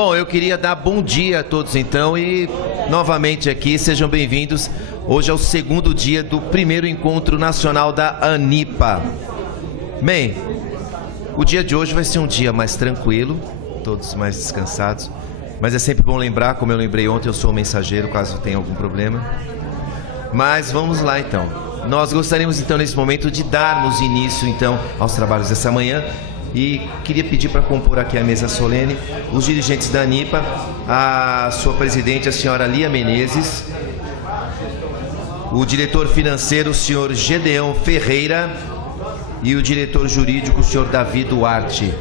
Bom, eu queria dar bom dia a todos então e novamente aqui, sejam bem-vindos. Hoje é o segundo dia do primeiro encontro nacional da ANIPA. Bem, o dia de hoje vai ser um dia mais tranquilo, todos mais descansados, mas é sempre bom lembrar, como eu lembrei ontem, eu sou o mensageiro, caso tenha algum problema. Mas vamos lá então. Nós gostaríamos então nesse momento de darmos início então aos trabalhos dessa manhã e queria pedir para compor aqui a mesa solene os dirigentes da ANIPA, a sua presidente, a senhora Lia Menezes, o diretor financeiro, o senhor Gedeão Ferreira, e o diretor jurídico, o senhor Davi Duarte,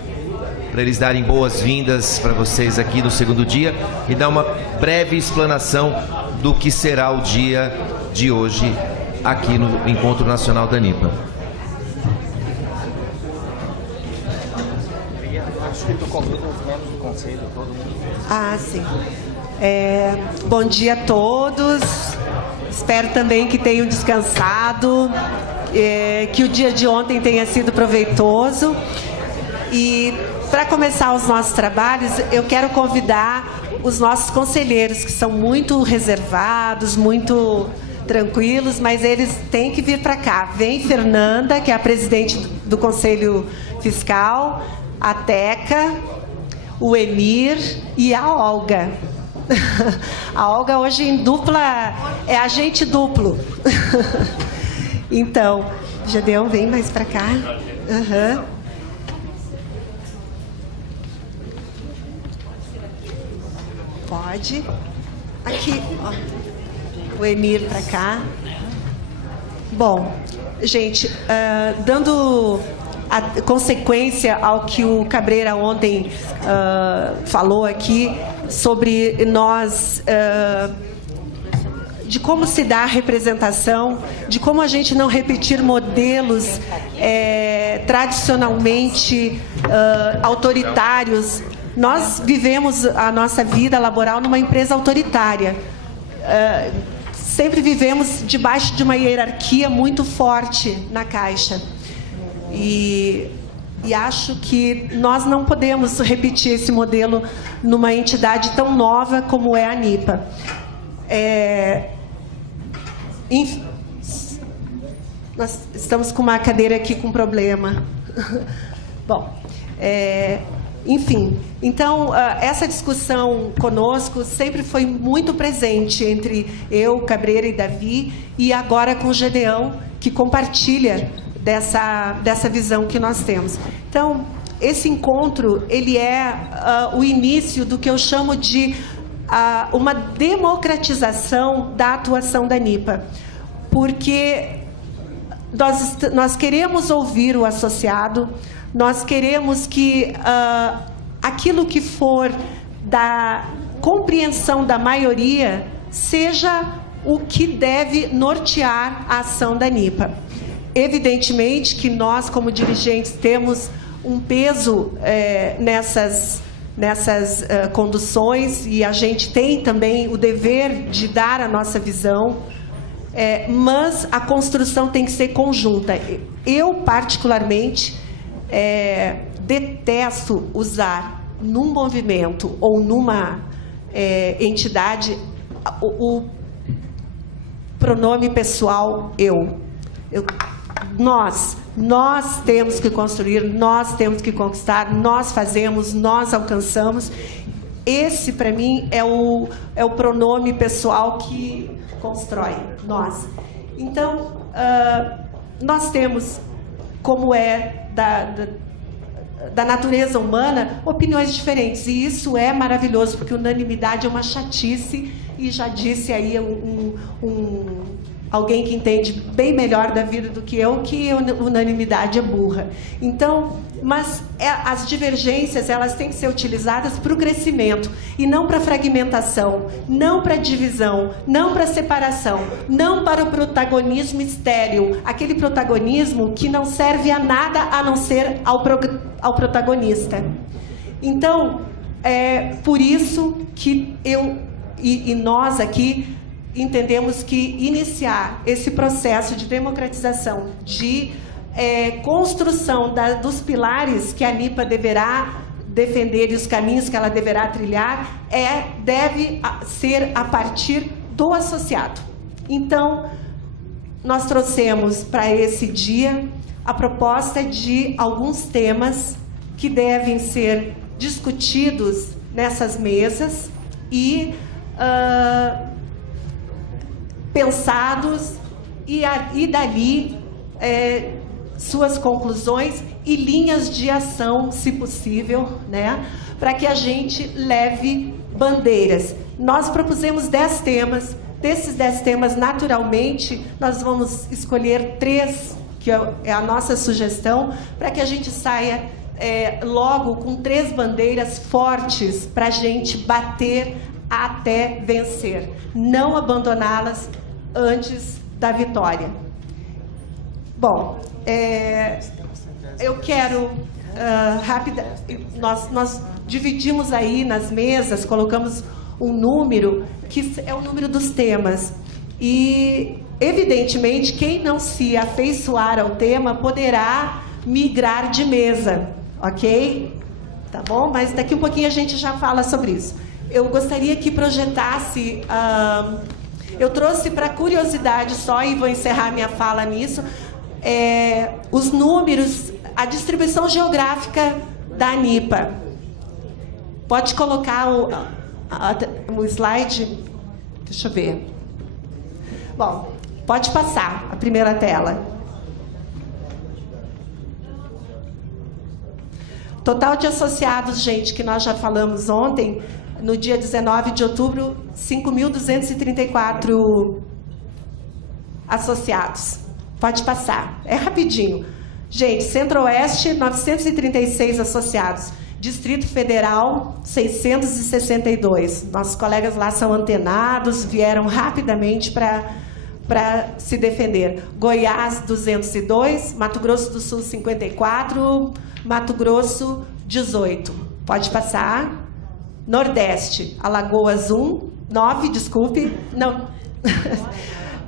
para eles darem boas-vindas para vocês aqui no segundo dia e dar uma breve explanação do que será o dia de hoje aqui no Encontro Nacional da ANIPA. Sim. Bom dia a todos. Espero também que tenham descansado, que o dia de ontem tenha sido proveitoso. E para começar os nossos trabalhos, eu quero convidar os nossos conselheiros, que são muito reservados, muito tranquilos, mas eles têm que vir para cá. Vem Fernanda, que é a presidente do Conselho Fiscal, a Teca, o Emir e a Olga. A Olga hoje em dupla, é agente duplo. Então, Gedeão, vem mais para cá. Pode. Aqui, ó. O Emir para cá. Bom, gente, dando a consequência ao que o Cabreira ontem falou aqui sobre nós, de como se dá a representação, de como a gente não repetir modelos tradicionalmente autoritários. Nós vivemos a nossa vida laboral numa empresa autoritária. Sempre vivemos debaixo de uma hierarquia muito forte na Caixa. E acho que nós não podemos repetir esse modelo numa entidade tão nova como é a ANIPA. Nós estamos com uma cadeira aqui com problema. Bom, enfim, então, essa discussão conosco sempre foi muito presente entre eu, Cabreira e Davi, e agora com o Gedeão, que compartilha dessa visão que nós temos. Então, esse encontro, ele é o início do que eu chamo de uma democratização da atuação da ANIPA, porque nós queremos ouvir o associado, nós queremos que aquilo que for da compreensão da maioria seja o que deve nortear a ação da ANIPA. Evidentemente que nós, como dirigentes, temos um peso nessas conduções e a gente tem também o dever de dar a nossa visão, mas a construção tem que ser conjunta. Eu, particularmente, detesto usar num movimento ou numa entidade o pronome pessoal eu. Nós temos que construir, nós temos que conquistar, nós fazemos, nós alcançamos. Esse, para mim, é o pronome pessoal que constrói nós. Então, nós temos, como da natureza humana, opiniões diferentes. E isso é maravilhoso, porque unanimidade é uma chatice, e já disse aí alguém que entende bem melhor da vida do que unanimidade é burra. Então, mas as divergências, elas têm que ser utilizadas para o crescimento e não para fragmentação, não para divisão, não para separação, não para o protagonismo estéril, aquele protagonismo que não serve a nada a não ser ao protagonista. Então, por isso que eu e nós aqui entendemos que iniciar esse processo de democratização, de construção dos pilares que a ANIPA deverá defender e os caminhos que ela deverá trilhar deve ser a partir do associado. Então, nós trouxemos para esse dia a proposta de alguns temas que devem ser discutidos nessas mesas e pensados e dali suas conclusões e linhas de ação, se possível, né, para que a gente leve bandeiras. Nós propusemos 10 temas. Desses 10 temas, naturalmente, nós vamos escolher 3, que é a nossa sugestão, para que a gente saia logo com 3 bandeiras fortes para a gente bater até vencer. Não abandoná-las antes da vitória. Bom, eu quero nós dividimos aí nas mesas, colocamos um número que é o número dos temas e, evidentemente, quem não se afeiçoar ao tema poderá migrar de mesa, ok? Tá bom? Mas daqui um pouquinho a gente já fala sobre isso. Eu gostaria que projetasse, eu trouxe para curiosidade só, e vou encerrar minha fala nisso, os números, a distribuição geográfica da ANIPA. Pode colocar o slide? Deixa eu ver. Bom, pode passar a primeira tela. Total de associados, gente, que nós já falamos ontem, no dia 19 de outubro, 5.234 associados. Pode passar, é rapidinho. Gente, Centro-Oeste, 936 associados. Distrito Federal, 662. Nossos colegas lá são antenados, vieram rapidamente para se defender. Goiás, 202. Mato Grosso do Sul, 54. Mato Grosso, 18. Pode passar. Nordeste, Alagoas, 9, desculpe. Não.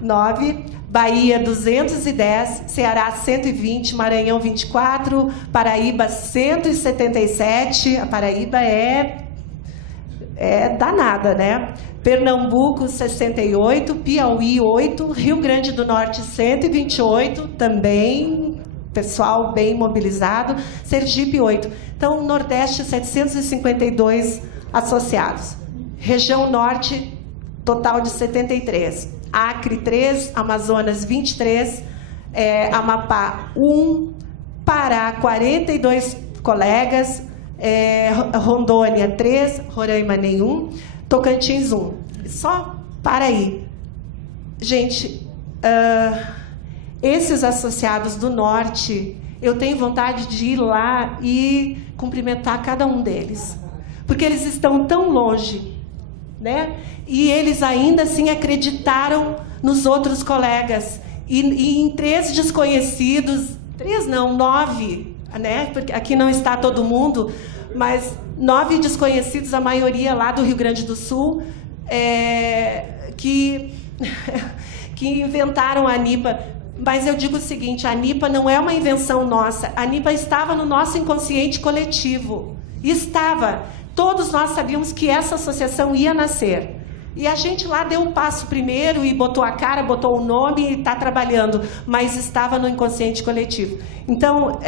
9. Bahia, 210, Ceará, 120, Maranhão, 24, Paraíba, 177, a Paraíba é danada, né? Pernambuco, 68, Piauí, 8, Rio Grande do Norte, 128, também, pessoal bem mobilizado, Sergipe, 8. Então, Nordeste, 752 associados. Região Norte, total de 73. Acre, 3, Amazonas, 23, Amapá, 1, Pará, 42 colegas, Rondônia, 3, Roraima, nenhum, Tocantins, 1. Só para aí. Gente, esses associados do Norte, eu tenho vontade de ir lá e cumprimentar cada um deles, porque eles estão tão longe, né? E eles ainda assim acreditaram nos outros colegas. E em 3 desconhecidos, 3 não, 9, né? Porque aqui não está todo mundo, mas 9 desconhecidos, a maioria lá do Rio Grande do Sul, que inventaram a ANIPA. Mas eu digo o seguinte, a ANIPA não é uma invenção nossa, a ANIPA estava no nosso inconsciente coletivo. Estava. Todos nós sabíamos que essa associação ia nascer. E a gente lá deu um passo primeiro e botou a cara, botou o nome e está trabalhando, mas estava no inconsciente coletivo. Então,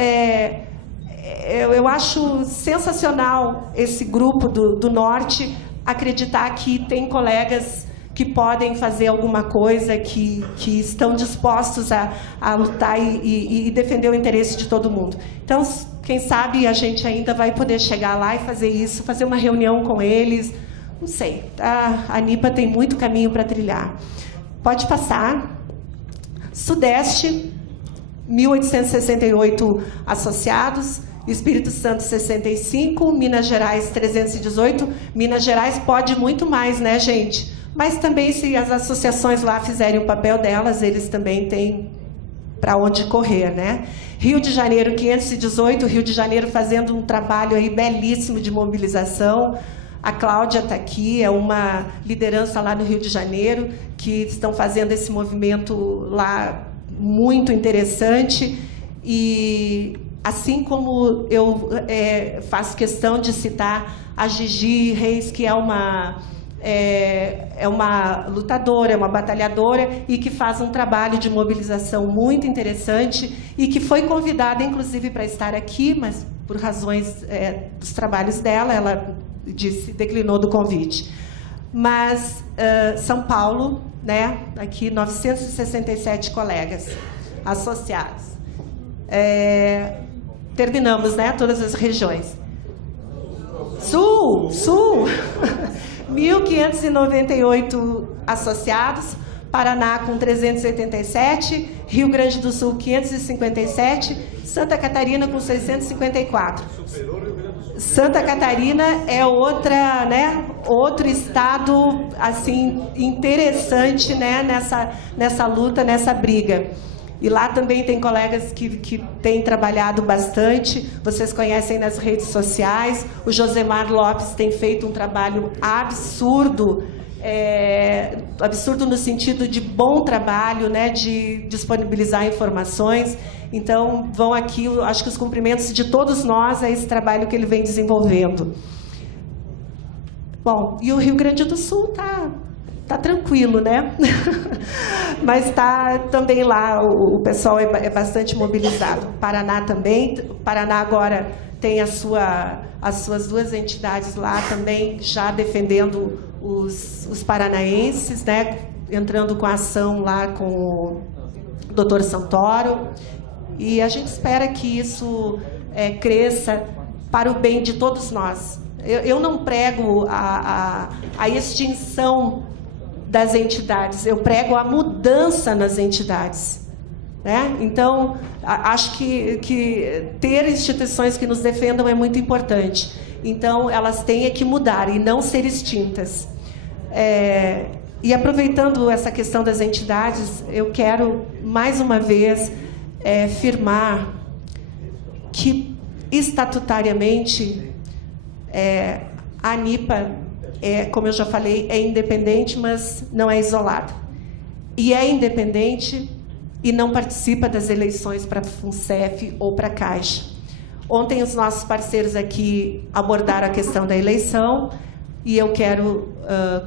eu acho sensacional esse grupo do Norte acreditar que tem colegas que podem fazer alguma coisa, que estão dispostos a lutar e defender o interesse de todo mundo. Então, quem sabe a gente ainda vai poder chegar lá e fazer isso, fazer uma reunião com eles. Não sei, a ANIPA tem muito caminho para trilhar. Pode passar. Sudeste, 1.868 associados. Espírito Santo, 65. Minas Gerais, 318. Minas Gerais pode muito mais, né, gente? Mas também, se as associações lá fizerem o papel delas, eles também têm para onde correr, né? Rio de Janeiro, 518. Rio de Janeiro fazendo um trabalho aí belíssimo de mobilização. A Cláudia está aqui, é uma liderança lá no Rio de Janeiro, que estão fazendo esse movimento lá muito interessante. E assim como eu faço questão de citar a Gigi Reis, que é uma lutadora, é uma batalhadora e que faz um trabalho de mobilização muito interessante e que foi convidada, inclusive, para estar aqui, mas por razões dos trabalhos dela, ela declinou do convite. Mas São Paulo, né, aqui 967 colegas associados. Terminamos, né, todas as regiões. Sul! 1.598 associados, Paraná com 387, Rio Grande do Sul 557, Santa Catarina com 654. Santa Catarina é outra, né, outro estado assim interessante, né, nessa luta, nessa briga. E lá também tem colegas que têm trabalhado bastante, vocês conhecem nas redes sociais, o Josemar Lopes tem feito um trabalho absurdo, absurdo no sentido de bom trabalho, né, de disponibilizar informações. Então, vão aqui, acho que os cumprimentos de todos nós a esse trabalho que ele vem desenvolvendo. Bom, e o Rio Grande do Sul tá tranquilo, né? Mas está também lá, o pessoal é bastante mobilizado. Paraná também. Paraná agora tem as suas duas entidades lá também, já defendendo os paranaenses, né? Entrando com a ação lá com o Dr. Santoro. E a gente espera que isso cresça para o bem de todos nós. Eu não prego a extinção das entidades, eu prego a mudança nas entidades, né? Então, acho que ter instituições que nos defendam é muito importante. Então, elas têm que mudar e não ser extintas. E aproveitando essa questão das entidades, eu quero, mais uma vez, firmar que, estatutariamente, a ANIPA, como eu já falei, é independente, mas não é isolada. E é independente e não participa das eleições para a FUNCEF ou para a Caixa. Ontem os nossos parceiros aqui abordaram a questão da eleição e eu quero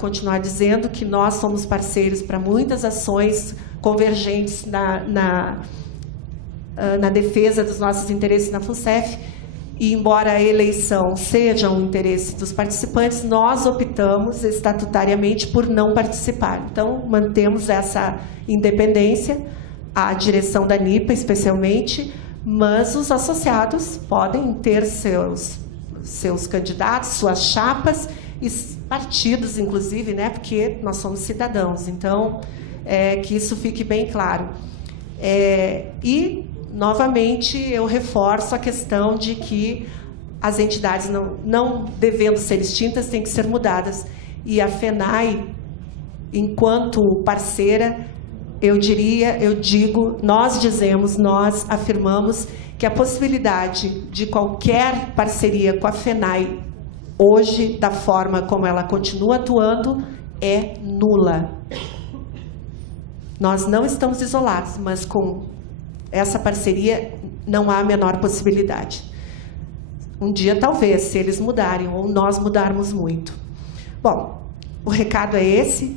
continuar dizendo que nós somos parceiros para muitas ações convergentes na defesa dos nossos interesses na FUNCEF. E, embora a eleição seja um interesse dos participantes, nós optamos estatutariamente por não participar. Então, mantemos essa independência, a direção da ANIPA, especialmente, mas os associados podem ter seus candidatos, suas chapas e partidos, inclusive, né, porque nós somos cidadãos. Então, que isso fique bem claro. Novamente, eu reforço a questão de que as entidades, não devendo ser extintas, têm que ser mudadas. E a FENAI, enquanto parceira, nós afirmamos que a possibilidade de qualquer parceria com a FENAI, hoje, da forma como ela continua atuando, é nula. Nós não estamos isolados, mas com essa parceria não há a menor possibilidade. Um dia, talvez, se eles mudarem, ou nós mudarmos muito. Bom, o recado é esse.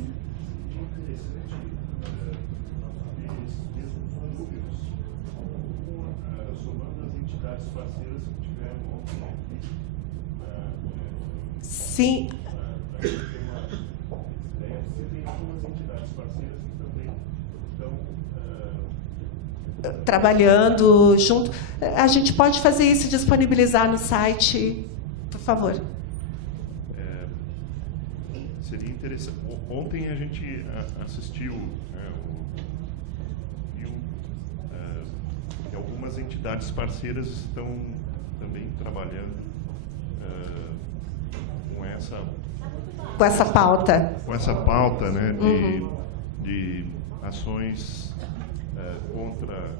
Sim. Trabalhando junto. A gente pode fazer isso, disponibilizar no site, por favor. Seria interessante. Ontem a gente assistiu, viu que algumas entidades parceiras estão também trabalhando com essa pauta. Com essa pauta, né, de ações contra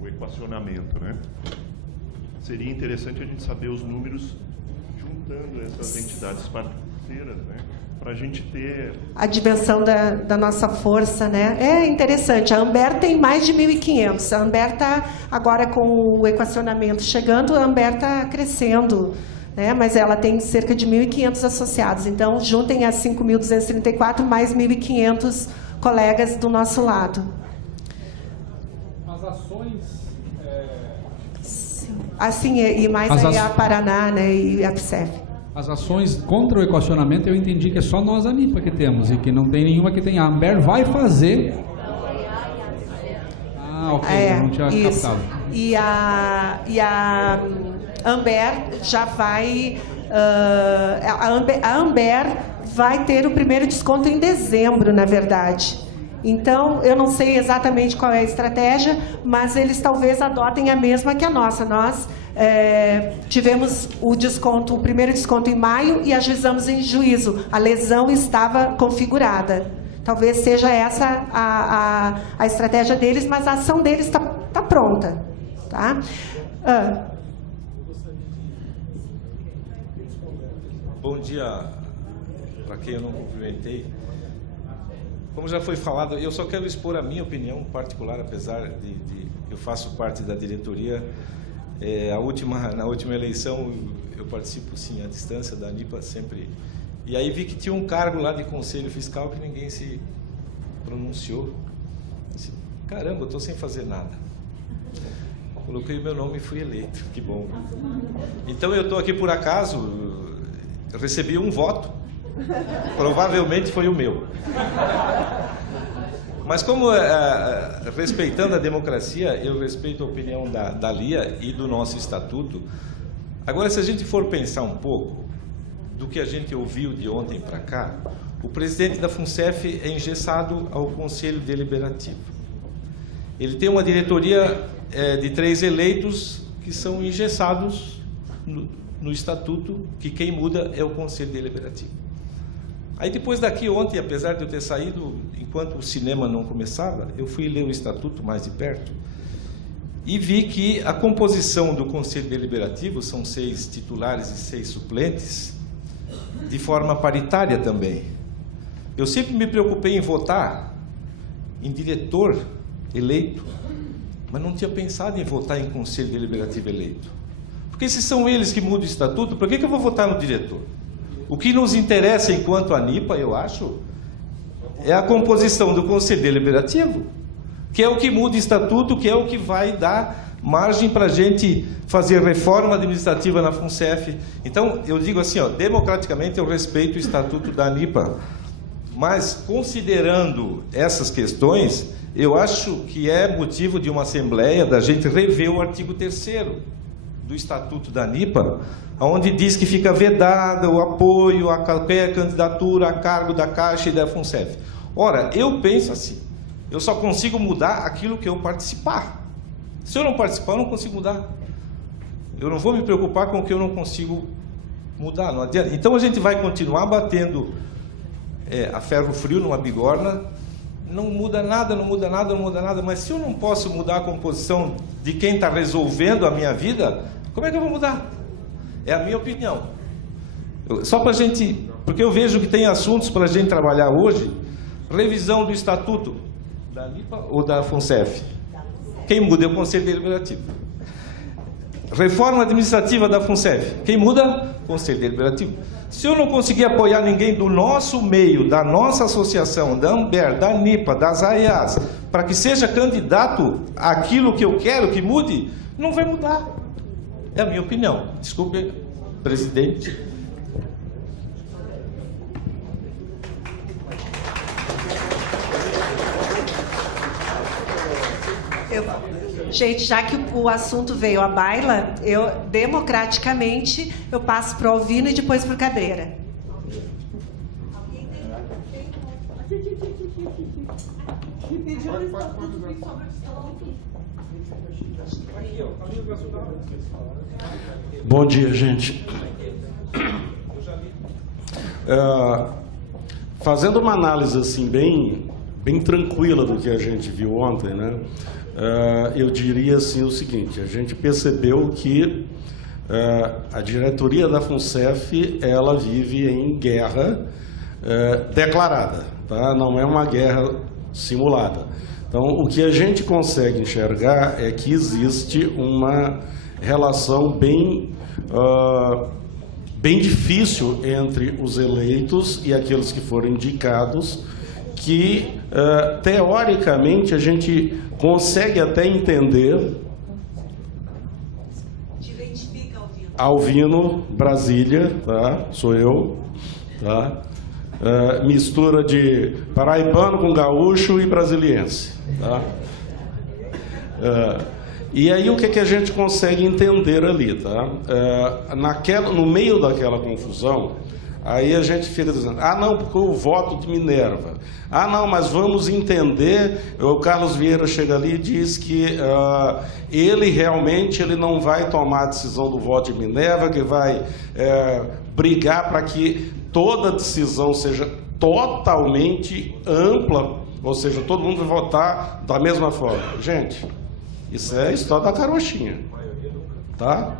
o equacionamento, né? Seria interessante a gente saber os números juntando essas entidades parceiras, né? para a gente ter... A dimensão da nossa força, né? É interessante. A Amber tem mais de 1.500. A Amber está, agora com o equacionamento chegando, a Amber está crescendo, né? Mas ela tem cerca de 1.500 associados. Então, juntem as 5.234 mais 1.500 colegas do nosso lado. As ações... Assim, e mais aí a Paraná, né, e a PSEF. As ações contra o equacionamento, eu entendi que é só nós, a ANIPA, que temos, e que não tem nenhuma que tenha. A Amber vai fazer... Ah, ok, não tinha captado. E a Amber já vai... a Amber vai ter o primeiro desconto em dezembro, na verdade. Então, eu não sei exatamente qual é a estratégia, mas eles talvez adotem a mesma que a nossa. Nós tivemos o primeiro desconto em maio e ajuizamos em juízo. A lesão estava configurada. Talvez seja essa a estratégia deles, mas a ação deles está pronta. Tá? Bom dia para quem eu não cumprimentei. Como já foi falado, eu só quero expor a minha opinião particular, apesar de eu faço parte da diretoria. Na última eleição eu participo sim à distância da ANIPA sempre. E aí vi que tinha um cargo lá de conselho fiscal que ninguém se pronunciou. Disse, caramba, eu estou sem fazer nada. Coloquei o meu nome e fui eleito, que bom. Então eu estou aqui por acaso, recebi um voto. Provavelmente foi o meu. Mas como, respeitando a democracia, eu respeito a opinião da Lia e do nosso estatuto. Agora, se a gente for pensar um pouco do que a gente ouviu de ontem para cá, o presidente da FUNCEF é engessado ao Conselho Deliberativo. Ele tem uma diretoria de 3 eleitos que são engessados no estatuto, que quem muda é o Conselho Deliberativo. Aí depois daqui ontem, apesar de eu ter saído, enquanto o cinema não começava, eu fui ler o estatuto mais de perto e vi que a composição do Conselho Deliberativo são 6 titulares e 6 suplentes, de forma paritária também. Eu sempre me preocupei em votar em diretor eleito, mas não tinha pensado em votar em Conselho Deliberativo eleito. Porque se são eles que mudam o estatuto, por que eu vou votar no diretor? O que nos interessa enquanto ANIPA, eu acho, é a composição do Conselho Deliberativo, que é o que muda o estatuto, que é o que vai dar margem para a gente fazer reforma administrativa na FUNCEF. Então, eu digo assim, democraticamente eu respeito o estatuto da ANIPA, mas considerando essas questões, eu acho que é motivo de uma assembleia da gente rever o artigo 3º do estatuto da ANIPA, onde diz que fica vedado o apoio a qualquer candidatura a cargo da Caixa e da FUNCEF. Ora, eu penso assim, eu só consigo mudar aquilo que eu participar. Se eu não participar, eu não consigo mudar. Eu não vou me preocupar com o que eu não consigo mudar, não adianta. Então a gente vai continuar batendo a ferro frio numa bigorna, não muda nada, não muda nada, não muda nada, mas se eu não posso mudar a composição de quem está resolvendo a minha vida, como é que eu vou mudar? É a minha opinião. Só para a gente... Porque eu vejo que tem assuntos para a gente trabalhar hoje. Revisão do estatuto da ANIPA ou da FUNCEF? Quem muda é o Conselho Deliberativo. Reforma administrativa da FUNCEF. Quem muda? Conselho Deliberativo. Se eu não conseguir apoiar ninguém do nosso meio, da nossa associação, da Amber, da ANIPA, das AEAs, para que seja candidato àquilo que eu quero que mude, não vai mudar. É a minha opinião. Desculpe, presidente. Gente, já que o assunto veio à baila, democraticamente, eu passo para o Alvino e depois para o Cabreira. Bom dia, gente. Fazendo uma análise assim bem tranquila do que a gente viu ontem, né? Eu diria assim o seguinte: a gente percebeu que a diretoria da FUNCEF ela vive em guerra declarada, tá? Não é uma guerra simulada. Então, o que a gente consegue enxergar é que existe uma relação bem difícil entre os eleitos e aqueles que foram indicados, que, teoricamente, a gente consegue até entender. Alvino, Brasília, tá? Sou eu, tá? Mistura de paraibano com gaúcho e brasiliense, tá? E aí o que a gente consegue entender ali, tá? No meio daquela confusão, aí a gente fica dizendo, não, porque o voto de Minerva. Não, mas vamos entender, o Carlos Vieira chega ali e diz que ele realmente não vai tomar a decisão do voto de Minerva, que vai brigar para que toda decisão seja totalmente ampla, ou seja, todo mundo vai votar da mesma forma. Gente, isso é a história da carochinha, tá?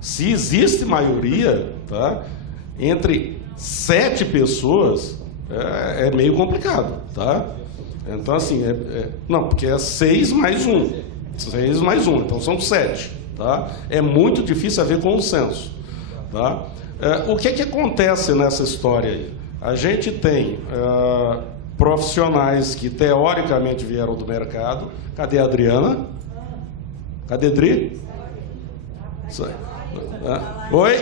Se existe maioria, tá? Entre 7 pessoas, é meio complicado, tá? Então, assim, não, porque é 6 mais 1. 6 mais 1, então são 7, tá? É muito difícil haver consenso, tá? O que acontece nessa história aí? A gente tem profissionais que, teoricamente, vieram do mercado. Cadê a Adriana? Cadê a Adri? Oi?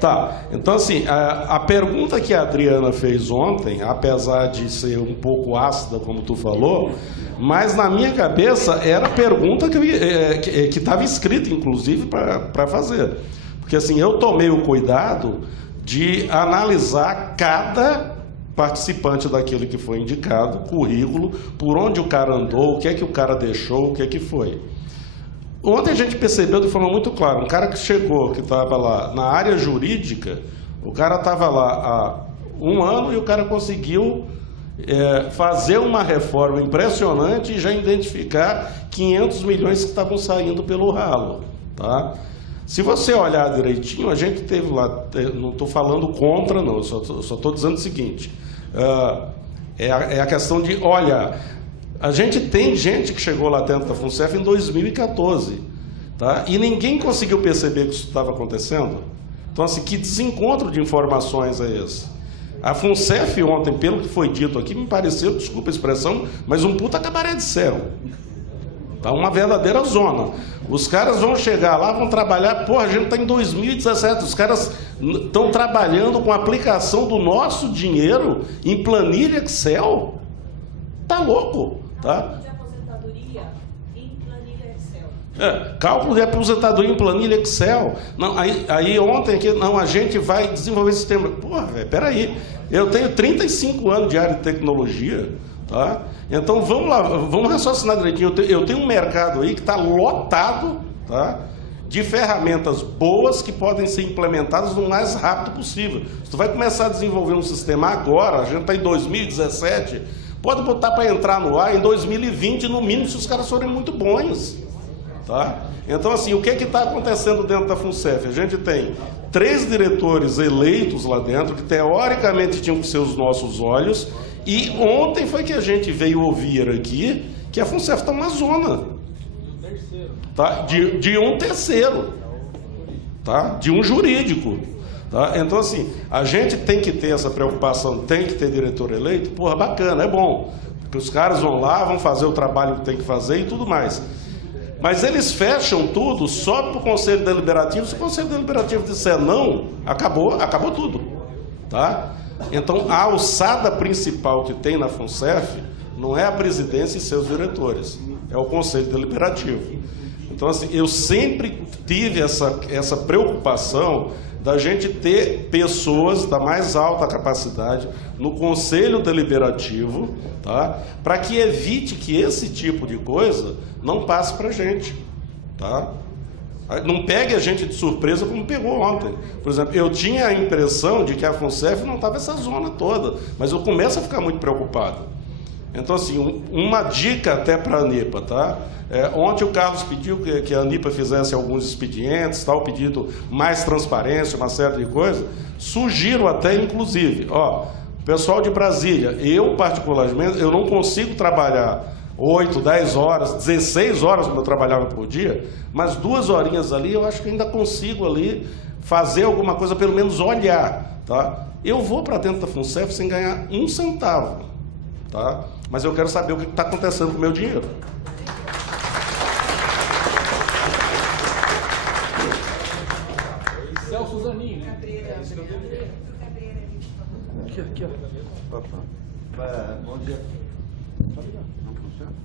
Tá, então assim, a pergunta que a Adriana fez ontem, apesar de ser um pouco ácida, como tu falou, mas na minha cabeça era a pergunta que estava escrita, inclusive, para fazer. Porque assim, eu tomei o cuidado de analisar cada participante daquilo que foi indicado, currículo, por onde o cara andou, o que é que o cara deixou, o que é que foi. Ontem a gente percebeu de forma muito clara, um cara que chegou, que estava lá na área jurídica, o cara estava lá há 1 ano e o cara conseguiu fazer uma reforma impressionante e já identificar 500 milhões que estavam saindo pelo ralo, tá? Se você olhar direitinho, a gente teve lá, não estou falando contra não, só estou dizendo o seguinte, é a questão de, olha, a gente tem gente que chegou lá dentro da FUNCEF em 2014, tá? E ninguém conseguiu perceber que isso estava acontecendo. Então, assim, que desencontro de informações é esse? A FUNCEF ontem, pelo que foi dito aqui, me pareceu, desculpa a expressão, mas um puta cabaré de céu. Tá uma verdadeira zona. Os caras vão chegar lá, vão trabalhar, porra, a gente está em 2017, os caras estão trabalhando com a aplicação do nosso dinheiro em planilha Excel. Tá louco, tá? Cálculo de aposentadoria em planilha Excel. Cálculo de aposentadoria em planilha Excel. Não, aí ontem aqui, não, a gente vai desenvolver esse sistema. Porra, velho, peraí. Eu tenho 35 anos de área de tecnologia, tá? Então vamos lá, vamos raciocinar direitinho. Eu tenho um mercado aí que está lotado, tá? De ferramentas boas que podem ser implementadas no mais rápido possível. Se tu vai começar a desenvolver um sistema agora, a gente está em 2017, pode botar para entrar no ar em 2020, no mínimo, se os caras forem muito bons, tá? Então, assim, o que está acontecendo dentro da FUNCEF? A gente tem 3 diretores eleitos lá dentro, que teoricamente tinham que ser os nossos olhos, e ontem foi que a gente veio ouvir aqui que a FUNCEF está uma zona. Tá? De um terceiro. Tá? De um jurídico. Tá? Então, assim, a gente tem que ter essa preocupação, tem que ter diretor eleito, porra, bacana, é bom. Porque os caras vão lá, vão fazer o trabalho que tem que fazer e tudo mais. Mas eles fecham tudo só para o Conselho Deliberativo. Se o Conselho Deliberativo disser não, acabou tudo. Tá? Então, a alçada principal que tem na FUNCEF não é a presidência e seus diretores, é o Conselho Deliberativo. Então, assim, eu sempre tive essa preocupação da gente ter pessoas da mais alta capacidade no Conselho Deliberativo, tá? Para que evite que esse tipo de coisa não passe para a gente, tá? Não pegue a gente de surpresa como pegou ontem. Por exemplo, eu tinha a impressão de que a FUNCEF não estava essa zona toda, mas eu começo a ficar muito preocupado. Então, assim, uma dica até para a ANIPA, tá? Ontem o Carlos pediu que a ANIPA fizesse alguns expedientes, tal, pedido mais transparência, uma série de coisas. Sugiro até, inclusive, Pessoal de Brasília, eu particularmente, eu não consigo trabalhar 8, 10 horas, 16 horas como eu trabalhava por dia, mas 2 horinhas ali eu acho que ainda consigo ali fazer alguma coisa, pelo menos olhar, tá? Eu vou para dentro da FUNCEF sem ganhar 1 centavo, tá? Mas eu quero saber o que está acontecendo com o meu dinheiro. Celso Zanin, né? Aqui, ó. Bom dia.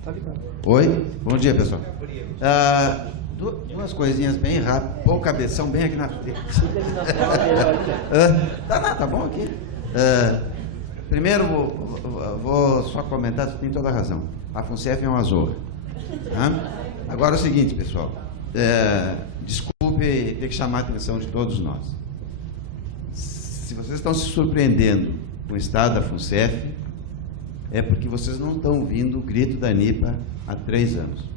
Tá ligado. Oi, bom dia, pessoal. Duas coisinhas bem rápidas. Põe o cabeção bem aqui na frente. Tá bom aqui. Primeiro, vou só comentar, você tem toda a razão. A FUNCEF é uma zorra. Agora é o seguinte, pessoal. Desculpe ter que chamar a atenção de todos nós. Se vocês estão se surpreendendo com o estado da FUNCEF, é porque vocês não estão ouvindo o grito da ANIPA há 3 anos.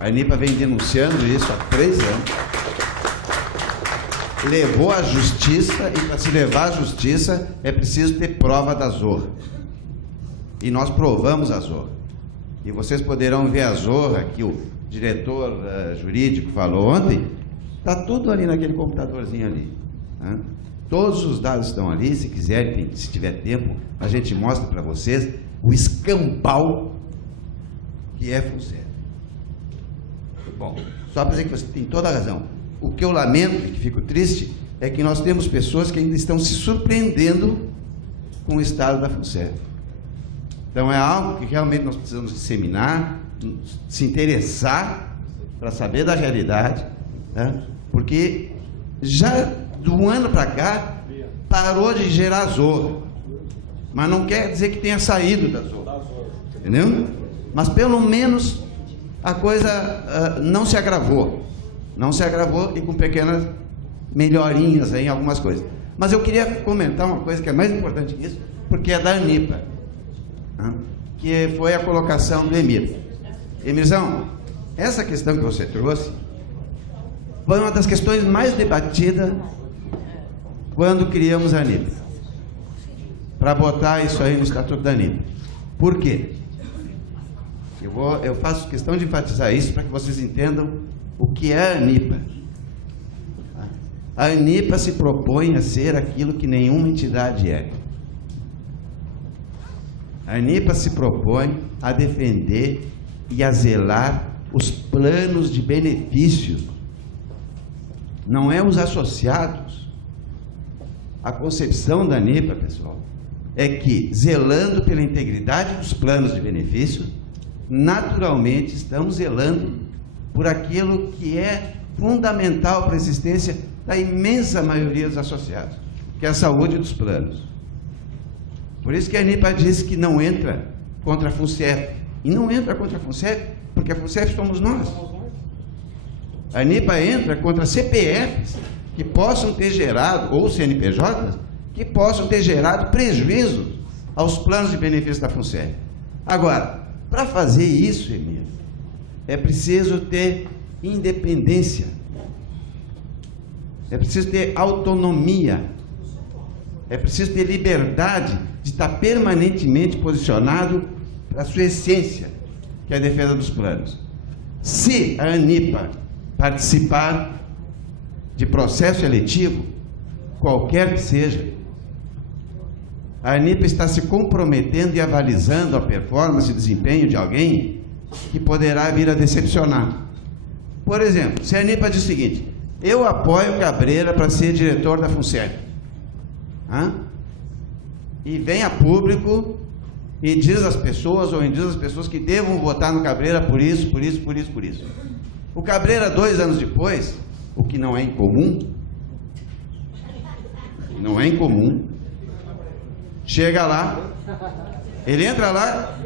A ANIPA vem denunciando isso há 3 anos. Levou à justiça, e para se levar à justiça é preciso ter prova da zorra. E nós provamos a zorra. E vocês poderão ver a zorra que o diretor jurídico falou ontem. Está tudo ali naquele computadorzinho ali. Todos os dados estão ali. Se quiserem, se tiver tempo, a gente mostra para vocês o escambau que é FUNCEF. Bom, só para dizer que você tem toda a razão. O que eu lamento e que fico triste é que nós temos pessoas que ainda estão se surpreendendo com o estado da FUNCEF. Então é algo que realmente nós precisamos disseminar, se interessar para saber da realidade, né? Porque já do ano para cá parou de gerar zorra, mas não quer dizer que tenha saído da zorra, entendeu? Mas pelo menos a coisa não se agravou e com pequenas melhorinhas aí em algumas coisas. Mas eu queria comentar uma coisa que é mais importante que isso, porque é da ANIPA, que foi a colocação do Emir. Emirzão, essa questão que você trouxe foi uma das questões mais debatidas quando criamos a ANIPA, para botar isso aí no Estatuto da ANIPA. Por quê? Eu faço questão de enfatizar isso para que vocês entendam o que é a ANIPA. A ANIPA se propõe a ser aquilo que nenhuma entidade é. A ANIPA se propõe a defender e a zelar os planos de benefício, não é os associados. A concepção da ANIPA, pessoal, é que, zelando pela integridade dos planos de benefício, naturalmente estamos zelando por aquilo que é fundamental para a existência da imensa maioria dos associados, que é a saúde dos planos. Por isso que a ANIPA diz que não entra contra a FUNCEF. E não entra contra a FUNCEF, porque a FUNCEF somos nós. A ANIPA entra contra CPFs que possam ter gerado, ou CNPJs, que possam ter gerado prejuízo aos planos de benefício da FUNCEF. Agora, para fazer isso, Emir, é preciso ter independência, é preciso ter autonomia, é preciso ter liberdade de estar permanentemente posicionado para a sua essência, que é a defesa dos planos. Se a ANIPA participar de processo eletivo, qualquer que seja, a ANIPA está se comprometendo e avalizando a performance e desempenho de alguém que poderá vir a decepcionar. Por exemplo, se a ANIPA diz o seguinte: eu apoio Cabreira para ser diretor da FUNCEF, e vem a público e diz às pessoas, ou indiz às pessoas que devam votar no Cabreira por isso, por isso, por isso, por isso. O Cabreira, 2 anos depois, o que não é incomum, chega lá, ele entra lá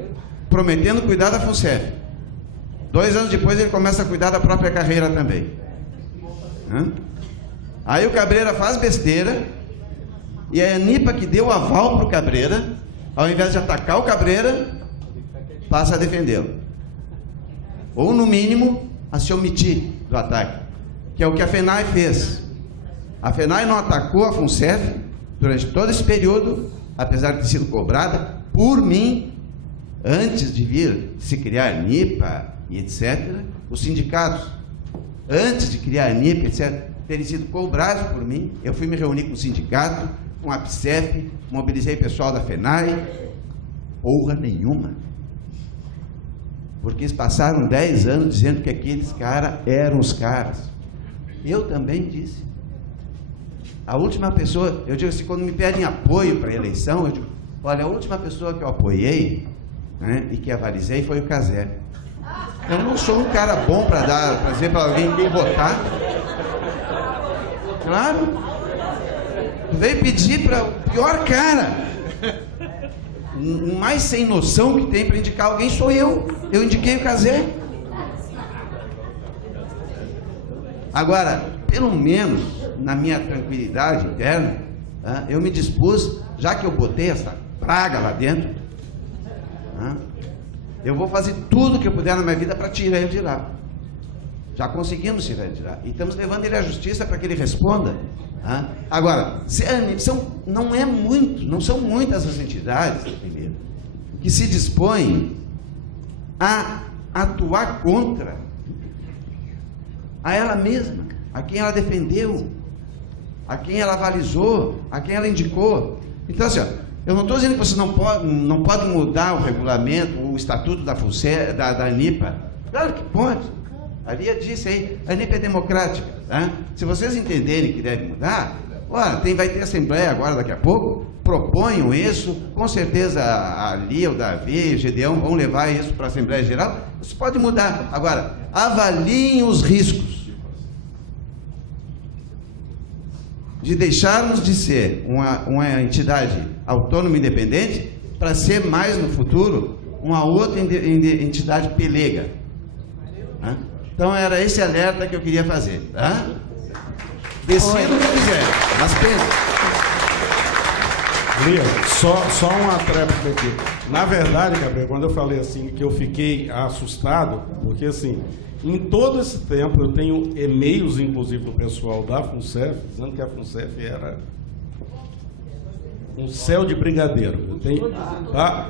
prometendo cuidar da FUNCEF. 2 anos depois ele começa a cuidar da própria carreira também. Aí o Cabreira faz besteira e a ANIPA, que deu aval para o Cabreira, ao invés de atacar o Cabreira, passa a defendê-lo. Ou, no mínimo, a se omitir do ataque, que é o que a FENAI fez. A FENAI não atacou a FUNCEF durante todo esse período, apesar de ter sido cobrada por mim, antes de vir se criar NIPA e etc., os sindicatos, antes de criar a NIPA, etc., terem sido cobrados por mim. Eu fui me reunir com o sindicato, com a APSEF, mobilizei pessoal da FENAI, porra nenhuma. Porque eles passaram 10 anos dizendo que aqueles caras eram os caras. Eu também disse. A última pessoa, eu digo assim, quando me pedem apoio para a eleição, eu digo, olha, a última pessoa que eu apoiei, né, e que avalizei foi o Cazé. Eu não sou um cara bom para dizer para alguém quem votar. Claro. Veio pedir para o pior cara. O mais sem noção que tem para indicar alguém sou eu. Eu indiquei o Cazé. Agora, pelo menos na minha tranquilidade interna, eu me dispus, já que eu botei essa praga lá dentro, eu vou fazer tudo que eu puder na minha vida para tirar ele de lá. Já conseguimos tirar ele de lá. E estamos levando ele à justiça para que ele responda. Agora, não são muitas as entidades, primeiro, que se dispõem a atuar contra a ela mesma, a quem ela defendeu, a quem ela avalizou, a quem ela indicou. Então, assim, eu não estou dizendo que vocês não podem mudar o regulamento, o estatuto da FUNSEF, da ANIPA. Claro que pode. A Lia disse aí, a ANIPA é democrática. Se vocês entenderem que deve mudar, vai ter assembleia agora, daqui a pouco, proponham isso, com certeza a Lia, o Davi, o Gedeão vão levar isso para a Assembleia Geral, isso pode mudar. Agora, avaliem os riscos de deixarmos de ser uma entidade autônoma e independente para ser mais no futuro uma outra entidade pelega. Então era esse alerta que eu queria fazer. Decida o que quiser, mas pensa. Lia, só uma tréplica aqui. Na verdade, Gabriel, quando eu falei assim que eu fiquei assustado, porque assim, em todo esse tempo eu tenho e-mails, inclusive do pessoal da FUNSEF, dizendo que a FUNSEF era um céu de brigadeiro.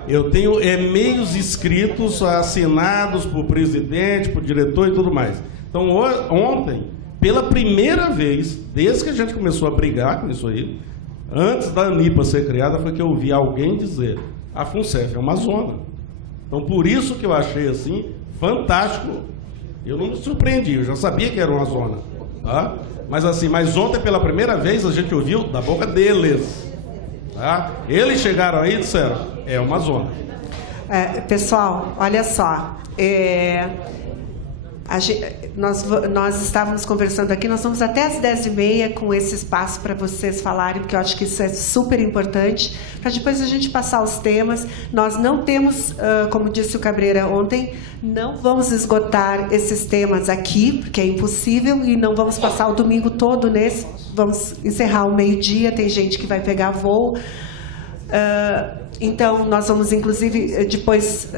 Eu tenho e-mails escritos, assinados por presidente, por diretor e tudo mais. Então, ontem, pela primeira vez, desde que a gente começou a brigar com isso aí, antes da ANIPA ser criada, foi que eu ouvi alguém dizer: a FUNSEF é uma zona. Então, por isso que eu achei assim fantástico. Eu não me surpreendi, eu já sabia que era uma zona. Mas ontem, pela primeira vez, a gente ouviu da boca deles. Eles chegaram aí e disseram: é uma zona. Pessoal, olha só. Nós estávamos conversando aqui, nós vamos até às 10h30 com esse espaço para vocês falarem, porque eu acho que isso é super importante, para depois a gente passar os temas. Nós não temos, como disse o Cabreira ontem, não vamos esgotar esses temas aqui, porque é impossível, e não vamos passar o domingo todo nesse, vamos encerrar ao meio-dia, tem gente que vai pegar voo. Então, nós vamos, inclusive, depois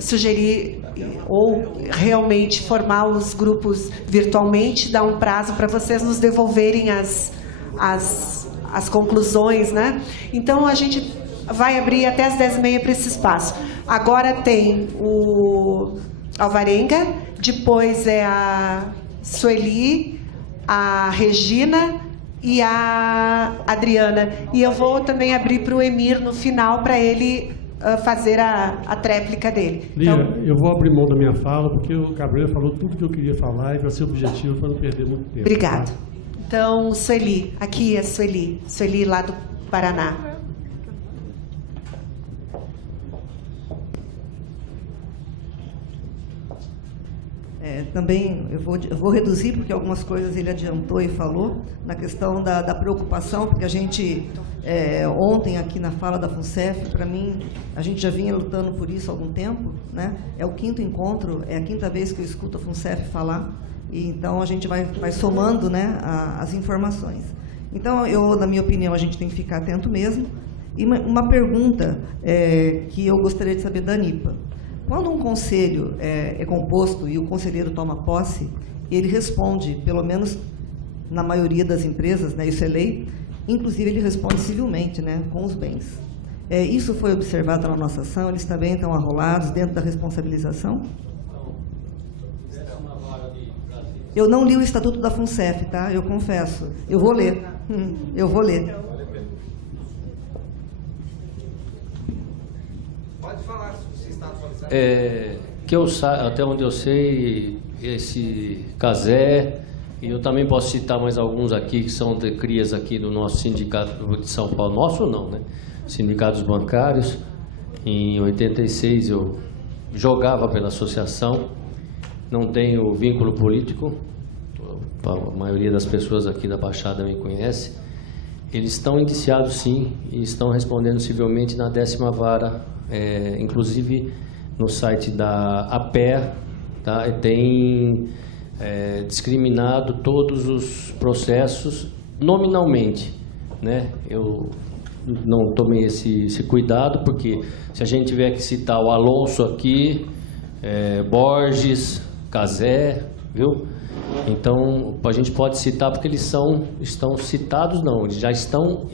sugerir ou realmente formar os grupos virtualmente, dar um prazo para vocês nos devolverem as conclusões, né? Então, a gente vai abrir até às 10h30 para esse espaço. Agora tem o Alvarenga, depois é a Sueli, a Regina e a Adriana. E eu vou também abrir para o Emir no final, para ele fazer a tréplica dele. Lia, então, eu vou abrir mão da minha fala, porque o Gabriel falou tudo que eu queria falar e vai ser objetivo para não perder muito tempo. Obrigado. Tá? Então, Sueli, aqui é Sueli. Sueli lá do Paraná. Também eu vou reduzir, porque algumas coisas ele adiantou e falou, na questão da preocupação, porque a gente, ontem aqui na fala da FUNSEF, para mim, a gente já vinha lutando por isso há algum tempo, né? É o 5º encontro, é a 5ª vez que eu escuto a FUNSEF falar, e então a gente vai somando, né, as informações. Então, na minha opinião, a gente tem que ficar atento mesmo. E uma pergunta que eu gostaria de saber da ANIPA. Quando um conselho é composto e o conselheiro toma posse, ele responde, pelo menos na maioria das empresas, né, isso é lei, inclusive ele responde civilmente, né, com os bens. Isso foi observado na nossa ação, eles também estão arrolados dentro da responsabilização? Eu não li o Estatuto da FUNCEF, tá? Eu confesso. Eu vou ler. Eu vou ler. Pode falar se você está atualizado. Até onde eu sei, esse Casé, e eu também posso citar mais alguns aqui que são de crias aqui do nosso sindicato de São Paulo. Nosso não, né? Sindicatos bancários. Em 86 eu jogava pela associação, não tenho vínculo político, a maioria das pessoas aqui da Baixada me conhece. Eles estão indiciados sim e estão respondendo civilmente na 10ª vara, inclusive no site da APER, tá? Tem discriminado todos os processos nominalmente, né? Eu não tomei esse cuidado, porque se a gente tiver que citar o Alonso aqui, Borges, Casé, viu? Então, a gente pode citar porque eles estão citados, não, eles já estão,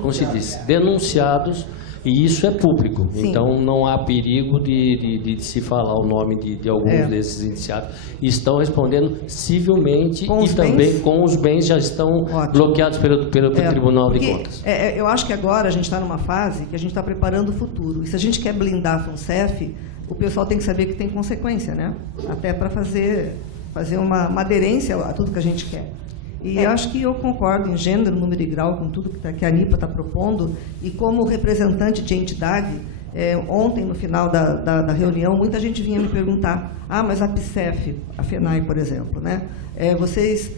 como se diz, denunciados, e isso é público. Sim. Então, não há perigo de se falar o nome de alguns desses indiciados. E estão respondendo civilmente com e também bens? Com os bens já estão bloqueados pelo Tribunal de Contas. Eu acho que agora a gente está numa fase que a gente está preparando o futuro. E se a gente quer blindar a FUNCEF, o pessoal tem que saber que tem consequência, né? Até para fazer uma aderência a tudo que a gente quer. E eu acho que eu concordo em gênero, número e grau com tudo que a ANIPA está propondo. E como representante de entidade, ontem, no final da reunião, muita gente vinha me perguntar: mas a PSEF, a FENAI, por exemplo, né? Vocês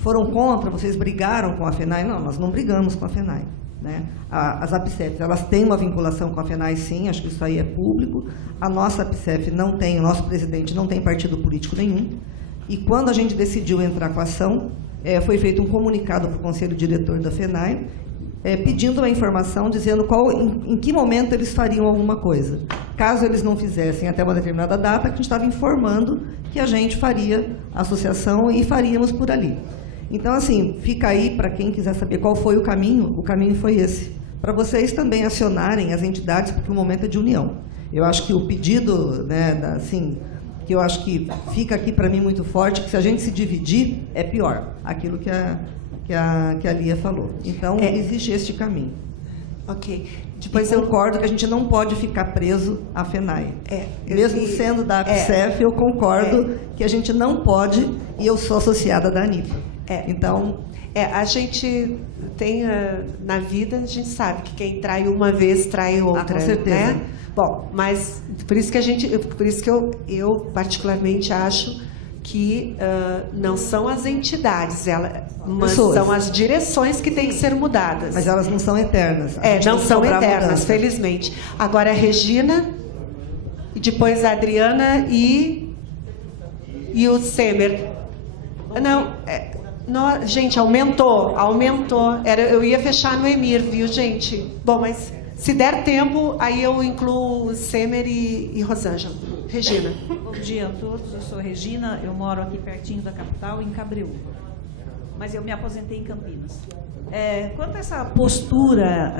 foram contra, vocês brigaram com a FENAI? Não, nós não brigamos com a FENAI. Né? As APSEFs, elas têm uma vinculação com a FENAI, sim, acho que isso aí é público. A nossa APSEF não tem, o nosso presidente não tem partido político nenhum. E quando a gente decidiu entrar com a ação, foi feito um comunicado para o Conselho Diretor da FENAI, pedindo uma informação, dizendo em que momento eles fariam alguma coisa. Caso eles não fizessem até uma determinada data, a gente estava informando que a gente faria a associação e faríamos por ali. Então, assim, fica aí para quem quiser saber qual foi o caminho foi esse. Para vocês também acionarem as entidades, porque o momento é de união. Eu acho que o pedido, né, assim, que eu acho que fica aqui para mim muito forte, que se a gente se dividir, é pior. Aquilo que a Lia falou. Então, existe este caminho. Ok. Depois eu concordo que a gente não pode ficar preso à FENAI. Mesmo sendo da APSEF, eu concordo que a gente não pode, e eu sou associada da ANIPA. Então, a gente tem na vida, a gente sabe que quem trai uma vez trai outra. Com certeza. Né? Bom, mas por isso que eu particularmente acho que não são as entidades, mas são as direções que têm que ser mudadas. Mas elas não são eternas. Não são eternas, felizmente. Agora a Regina, e depois a Adriana e o Semer. Não, gente, aumentou. Eu ia fechar no Emir, viu, gente? Bom, mas se der tempo, aí eu incluo Semer e Rosângela. Regina. Bom dia a todos, eu sou Regina, eu moro aqui pertinho da capital, em Cabreúva. Mas eu me aposentei em Campinas. Quanto a essa postura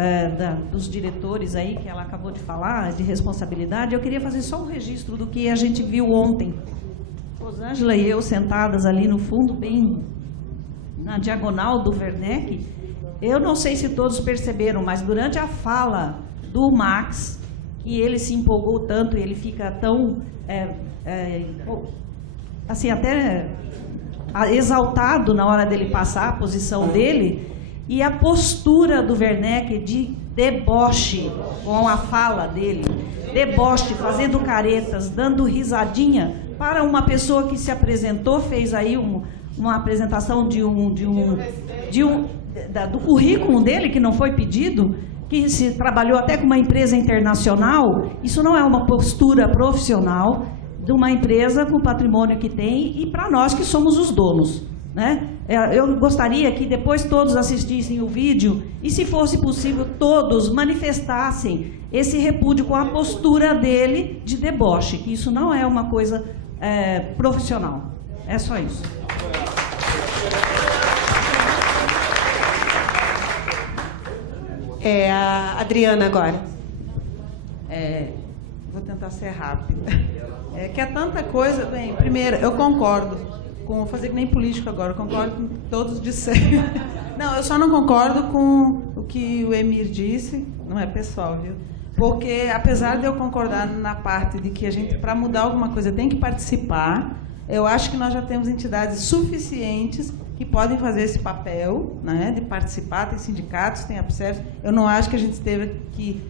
dos diretores aí, que ela acabou de falar, de responsabilidade, eu queria fazer só um registro do que a gente viu ontem. Rosângela e eu sentadas ali no fundo, bem na diagonal do Werneck. Eu não sei se todos perceberam, mas durante a fala do Max, que ele se empolgou tanto e ele fica tão, assim, até exaltado na hora dele passar a posição dele, e a postura do Werneck de deboche com a fala dele, deboche, fazendo caretas, dando risadinha para uma pessoa que se apresentou, fez aí uma apresentação do currículo dele, que não foi pedido, que se trabalhou até com uma empresa internacional. Isso não é uma postura profissional de uma empresa com o patrimônio que tem e para nós que somos os donos, né? Eu gostaria que depois todos assistissem o vídeo e, se fosse possível, todos manifestassem esse repúdio com a postura dele de deboche, que isso não é uma coisa profissional. É só isso. É a Adriana agora. Vou tentar ser rápida. Que é tanta coisa. Bem, primeiro, eu concordo com fazer que nem político agora, eu concordo com o que todos disseram. Não, eu só não concordo com o que o Emir disse, não é pessoal, viu? Porque, apesar de eu concordar na parte de que a gente, para mudar alguma coisa, tem que participar, eu acho que nós já temos entidades suficientes que podem fazer esse papel, né, de participar, tem sindicatos, tem APSEF. Eu não acho que a gente teve que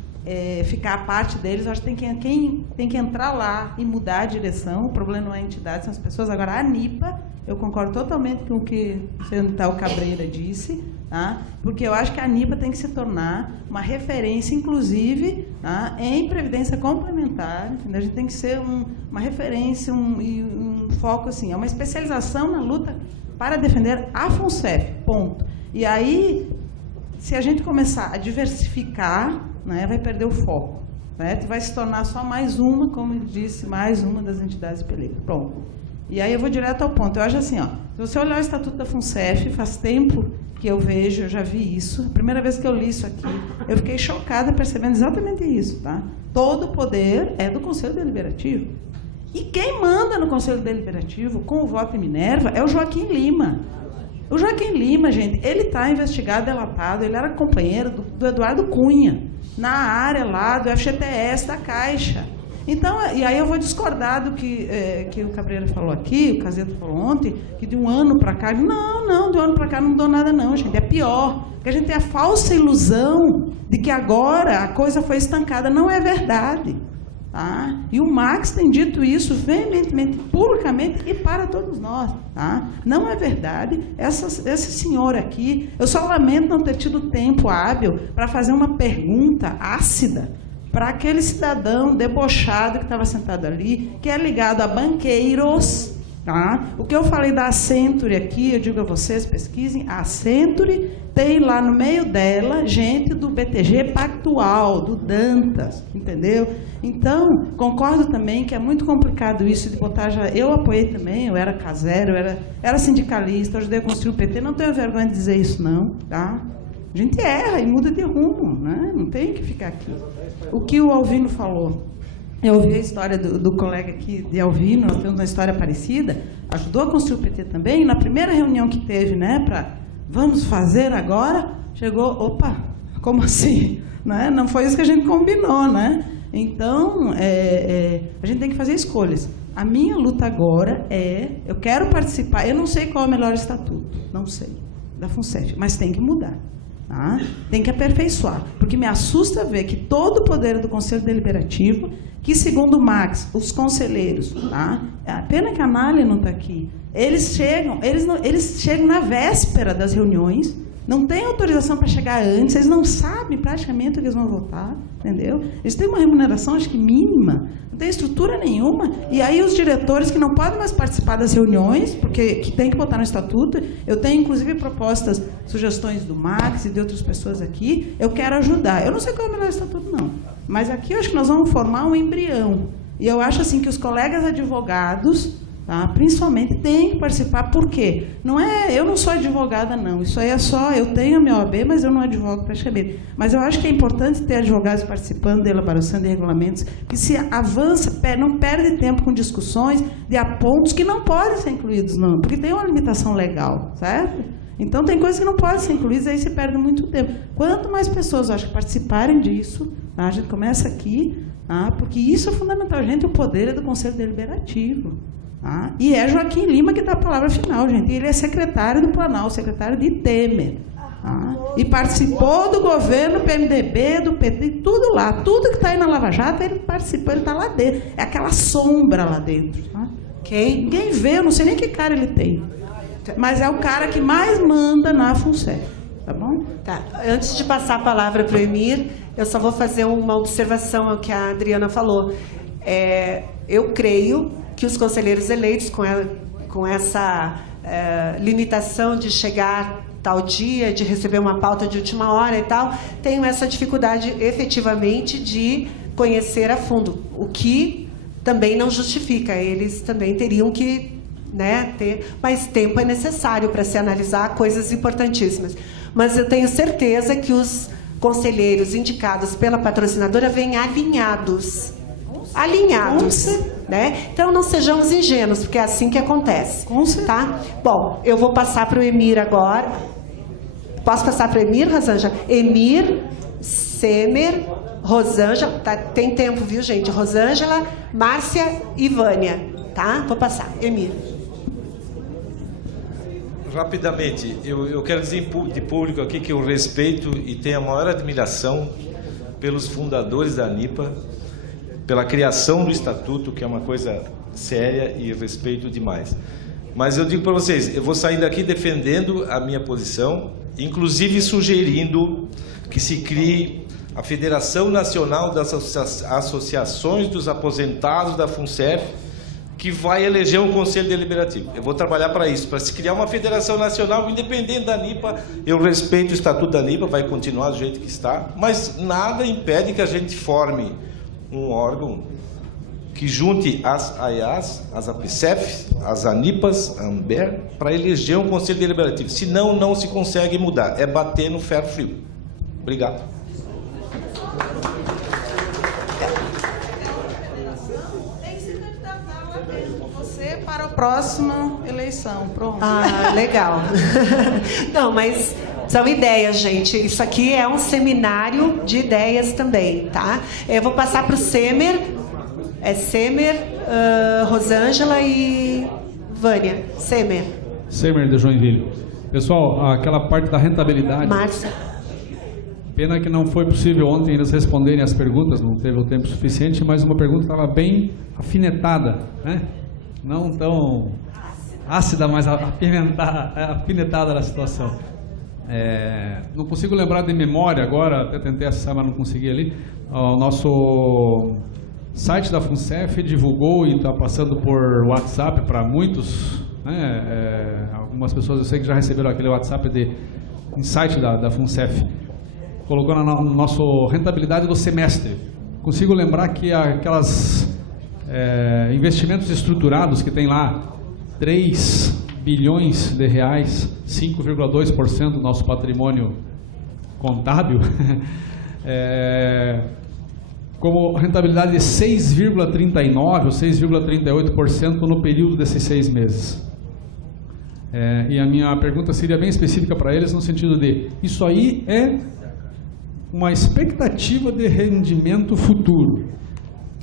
ficar à parte deles, eu acho que quem tem que entrar lá e mudar a direção. O problema não é a entidade, são as pessoas. Agora, a ANIPA, eu concordo totalmente com o que o senhor Cabreira disse, tá? Porque eu acho que a ANIPA tem que se tornar uma referência, inclusive, tá, em previdência complementar. Entendeu? A gente tem que ser uma referência, um foco, assim, é uma especialização na luta para defender a FUNCEF, ponto. E aí, se a gente começar a diversificar, né, vai perder o foco, né? Vai se tornar só mais uma, como ele disse, mais uma das entidades peleiras. Pronto. E aí eu vou direto ao ponto. Eu acho assim, ó, se você olhar o Estatuto da FUNCEF, faz tempo que eu vejo, eu já vi isso. A primeira vez que eu li isso aqui, eu fiquei chocada percebendo exatamente isso, tá? Todo o poder é do Conselho Deliberativo. E quem manda no Conselho Deliberativo, com o voto em Minerva, é o Joaquim Lima. O Joaquim Lima, gente, ele está investigado, delatado, ele era companheiro do Eduardo Cunha, na área lá do FGTS, da Caixa. Então, e aí eu vou discordar do que o Cabreira falou aqui, o Caseto falou ontem, que de um ano para cá, não, de um ano para cá não mudou nada não, gente, é pior, porque a gente tem a falsa ilusão de que agora a coisa foi estancada, não é verdade. Tá? E o Max tem dito isso veementemente, publicamente e para todos nós. Tá? Não é verdade. Esse senhor aqui, eu só lamento não ter tido tempo hábil para fazer uma pergunta ácida para aquele cidadão debochado que estava sentado ali, que é ligado a banqueiros. Tá? O que eu falei da Accenture aqui, eu digo a vocês, pesquisem, a Accenture tem lá no meio dela gente do BTG Pactual, do Dantas, entendeu? Então, concordo também que é muito complicado isso de botar já... Eu apoiei também, eu era casero, eu era sindicalista, eu ajudei a construir o PT, não tenho vergonha de dizer isso não, tá? A gente erra e muda de rumo, né? Não tem que ficar aqui. O que o Alvino falou, eu ouvi a história do colega aqui de Alvino, nós temos uma história parecida, ajudou a construir o PT também, e na primeira reunião que teve, né, para vamos fazer agora, chegou, opa, como assim? Né? Não foi isso que a gente combinou, né? Então, a gente tem que fazer escolhas. A minha luta agora eu quero participar, eu não sei qual é o melhor estatuto, não sei, da FUNCEF, mas tem que mudar. Tá? Tem que aperfeiçoar, porque me assusta ver que todo o poder do Conselho Deliberativo, que segundo o Max, os conselheiros, tá? A pena que a Nália não está aqui, eles chegam na véspera das reuniões, não têm autorização para chegar antes, eles não sabem praticamente o que eles vão votar, entendeu? Eles têm uma remuneração, acho que mínima, não tem estrutura nenhuma, e aí os diretores que não podem mais participar das reuniões, porque que tem que botar no estatuto, eu tenho inclusive propostas, sugestões do Max e de outras pessoas aqui, eu quero ajudar. Eu não sei qual é o melhor estatuto, não, mas aqui eu acho que nós vamos formar um embrião, e eu acho assim que os colegas advogados, tá, principalmente, têm que participar. Por quê? Não é, eu não sou advogada, não. Isso aí é só, eu tenho a minha OAB, mas eu não advogo praticamente. Mas eu acho que é importante ter advogados participando da elaboração de regulamentos, que se avança, não perde tempo com discussões de pontos que não podem ser incluídos, não, porque tem uma limitação legal, certo? Então, tem coisas que não podem ser incluídas, aí se perde muito tempo. Quanto mais pessoas, acho que participarem disso, tá, a gente começa aqui, tá, porque isso é fundamental. Gente, o poder é do Conselho Deliberativo. Ah, e é Joaquim Lima que dá a palavra final, gente. Ele é secretário do Planalto, secretário de Temer. E participou do governo PMDB, do PT, tudo lá. Tudo que está aí na Lava Jato, ele participou, ele está lá dentro. É aquela sombra lá dentro. Tá? Okay. Ninguém vê, eu não sei nem que cara ele tem. Mas é o cara que mais manda na FUNCEF. Tá bom? Tá. Antes de passar a palavra para o Emir, eu só vou fazer uma observação ao que a Adriana falou. Eu creio que os conselheiros eleitos, com essa limitação de chegar tal dia, de receber uma pauta de última hora e tal, tenham essa dificuldade efetivamente de conhecer a fundo, o que também não justifica. Eles também teriam que, né, ter mais tempo, é necessário para se analisar coisas importantíssimas. Mas eu tenho certeza que os conselheiros indicados pela patrocinadora vêm alinhados. Alinhados, né? Então não sejamos ingênuos, porque é assim que acontece, tá? Bom, eu vou passar para o Emir agora. Posso passar para o Emir, Rosângela? Emir, Semer, Rosângela, tá, tem tempo, viu, gente? Rosângela, Márcia e Vânia, tá? Vou passar. Emir. Rapidamente, eu quero dizer de público aqui que eu respeito e tenho a maior admiração pelos fundadores da ANIPA, pela criação do Estatuto, que é uma coisa séria e respeito demais. Mas eu digo para vocês, eu vou sair daqui defendendo a minha posição, inclusive sugerindo que se crie a Federação Nacional das Associações dos Aposentados da FUNCEF, que vai eleger um Conselho Deliberativo. Eu vou trabalhar para isso, para se criar uma federação nacional independente da ANIPA. Eu respeito o Estatuto da ANIPA, vai continuar do jeito que está, mas nada impede que a gente forme um órgão que junte as AIAs, as APCEF, as ANIPAs, a ANBER, para eleger um Conselho Deliberativo. Senão, não se consegue mudar. É bater no ferro frio. Obrigado. Para a próxima eleição, pronto. Ah, legal. Não, mas são ideias, gente. Isso aqui é um seminário de ideias também, tá? Eu vou passar para o Semer. É Semer, Rosângela e Vânia. Semer. Semer de Joinville. Pessoal, aquela parte da rentabilidade... Márcia. Pena que não foi possível ontem eles responderem as perguntas, não teve o tempo suficiente, mas uma pergunta estava bem afinetada, né? Não tão ácida, mas apimentada da situação. Não consigo lembrar de memória agora, até tentei acessar, mas não consegui ali. O nosso site da FUNCEF divulgou e está passando por WhatsApp para muitos, né? Algumas pessoas eu sei que já receberam aquele WhatsApp de insight da FUNCEF. Colocou no nosso rentabilidade do semestre. Consigo lembrar que aquelas... investimentos estruturados que tem lá 3 bilhões de reais, 5,2% do nosso patrimônio contábil, como rentabilidade de 6,39% ou 6,38% no período desses 6 meses. E a minha pergunta seria bem específica para eles, no sentido de, isso aí é uma expectativa de rendimento futuro.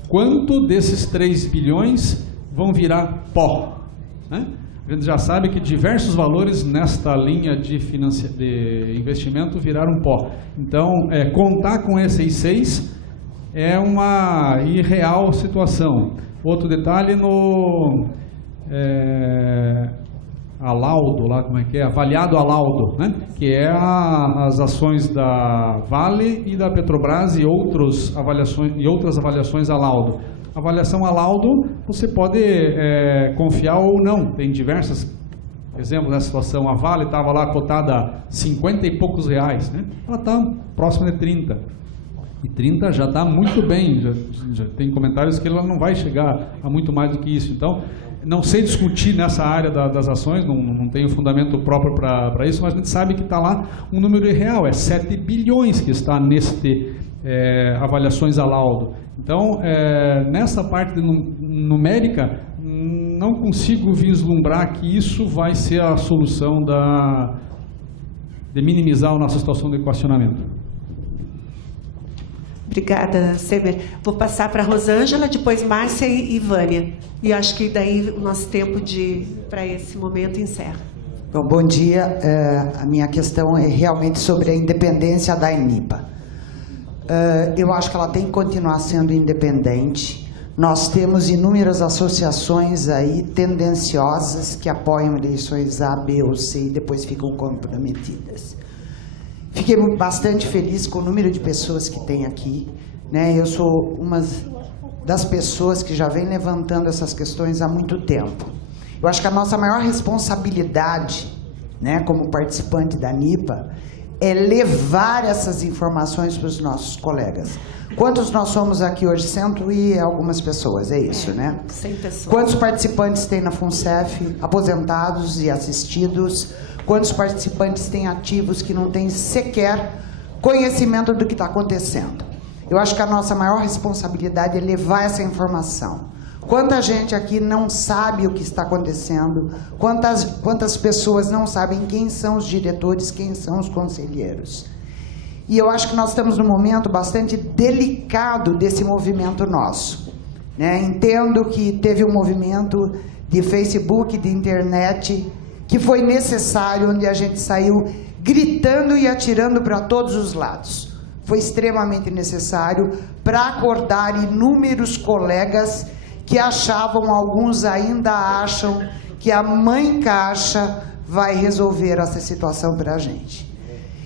Quanto desses 3 bilhões vão virar pó? Né? A gente já sabe que diversos valores nesta linha de investimento viraram pó. Então, contar com esses 6 é uma irreal situação. Outro detalhe no Alaudo, lá como é que é? Avaliado Alaudo, né? Que é as ações da Vale e da Petrobras e outras avaliações Alaudo. Avaliação Alaudo, você pode confiar ou não. Tem diversos exemplos nessa situação. A Vale estava lá cotada a 50 e poucos reais, né? Ela está próxima de 30. E 30 já está muito bem. Já tem comentários que ela não vai chegar a muito mais do que isso. Então, não sei discutir nessa área das ações, não tenho fundamento próprio para isso, mas a gente sabe que está lá um número irreal, é 7 bilhões que está neste avaliações a laudo. Então, nessa parte numérica, não consigo vislumbrar que isso vai ser a solução de minimizar a nossa situação de equacionamento. Obrigada, Semer. Vou passar para a Rosângela, depois Márcia e Vânia. E acho que daí o nosso tempo para esse momento encerra. Bom dia. A minha questão é realmente sobre a independência da ANIPA. Eu acho que ela tem que continuar sendo independente. Nós temos inúmeras associações aí tendenciosas que apoiam eleições A, B ou C e depois ficam comprometidas. Fiquei bastante feliz com o número de pessoas que tem aqui, né? Eu sou uma das pessoas que já vem levantando essas questões há muito tempo. Eu acho que a nossa maior responsabilidade, né, como participante da ANIPA, é levar essas informações para os nossos colegas. Quantos nós somos aqui hoje? 100 e algumas pessoas, é isso, né? 100 pessoas. Quantos participantes tem na FUNCEF, aposentados e assistidos? Quantos participantes têm ativos que não têm sequer conhecimento do que está acontecendo. Eu acho que a nossa maior responsabilidade é levar essa informação. Quanta gente aqui não sabe o que está acontecendo, quantas pessoas não sabem quem são os diretores, quem são os conselheiros. E eu acho que nós estamos num momento bastante delicado desse movimento nosso, né? Entendo que teve um movimento de Facebook, de internet, que foi necessário, onde a gente saiu gritando e atirando para todos os lados. Foi extremamente necessário para acordar inúmeros colegas que achavam, alguns ainda acham, que a mãe Caixa vai resolver essa situação para a gente.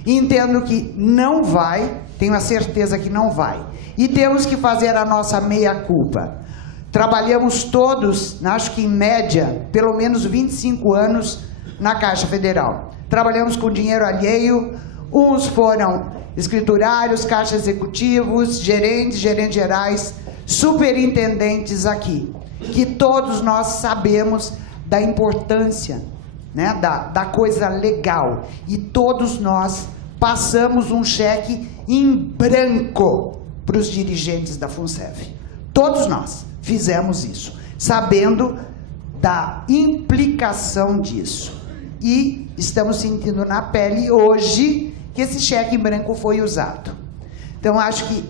Entendo que não vai, tenho a certeza que não vai. E temos que fazer a nossa meia-culpa. Trabalhamos todos, acho que em média, pelo menos 25 anos na Caixa Federal. Trabalhamos com dinheiro alheio, uns foram escriturários, caixa executivos, gerentes gerais, superintendentes aqui, que todos nós sabemos da importância, né, da coisa legal, e todos nós passamos um cheque em branco para os dirigentes da FUNCEF. Todos nós fizemos isso, sabendo da implicação disso, e estamos sentindo na pele hoje que esse cheque em branco foi usado. Então, acho que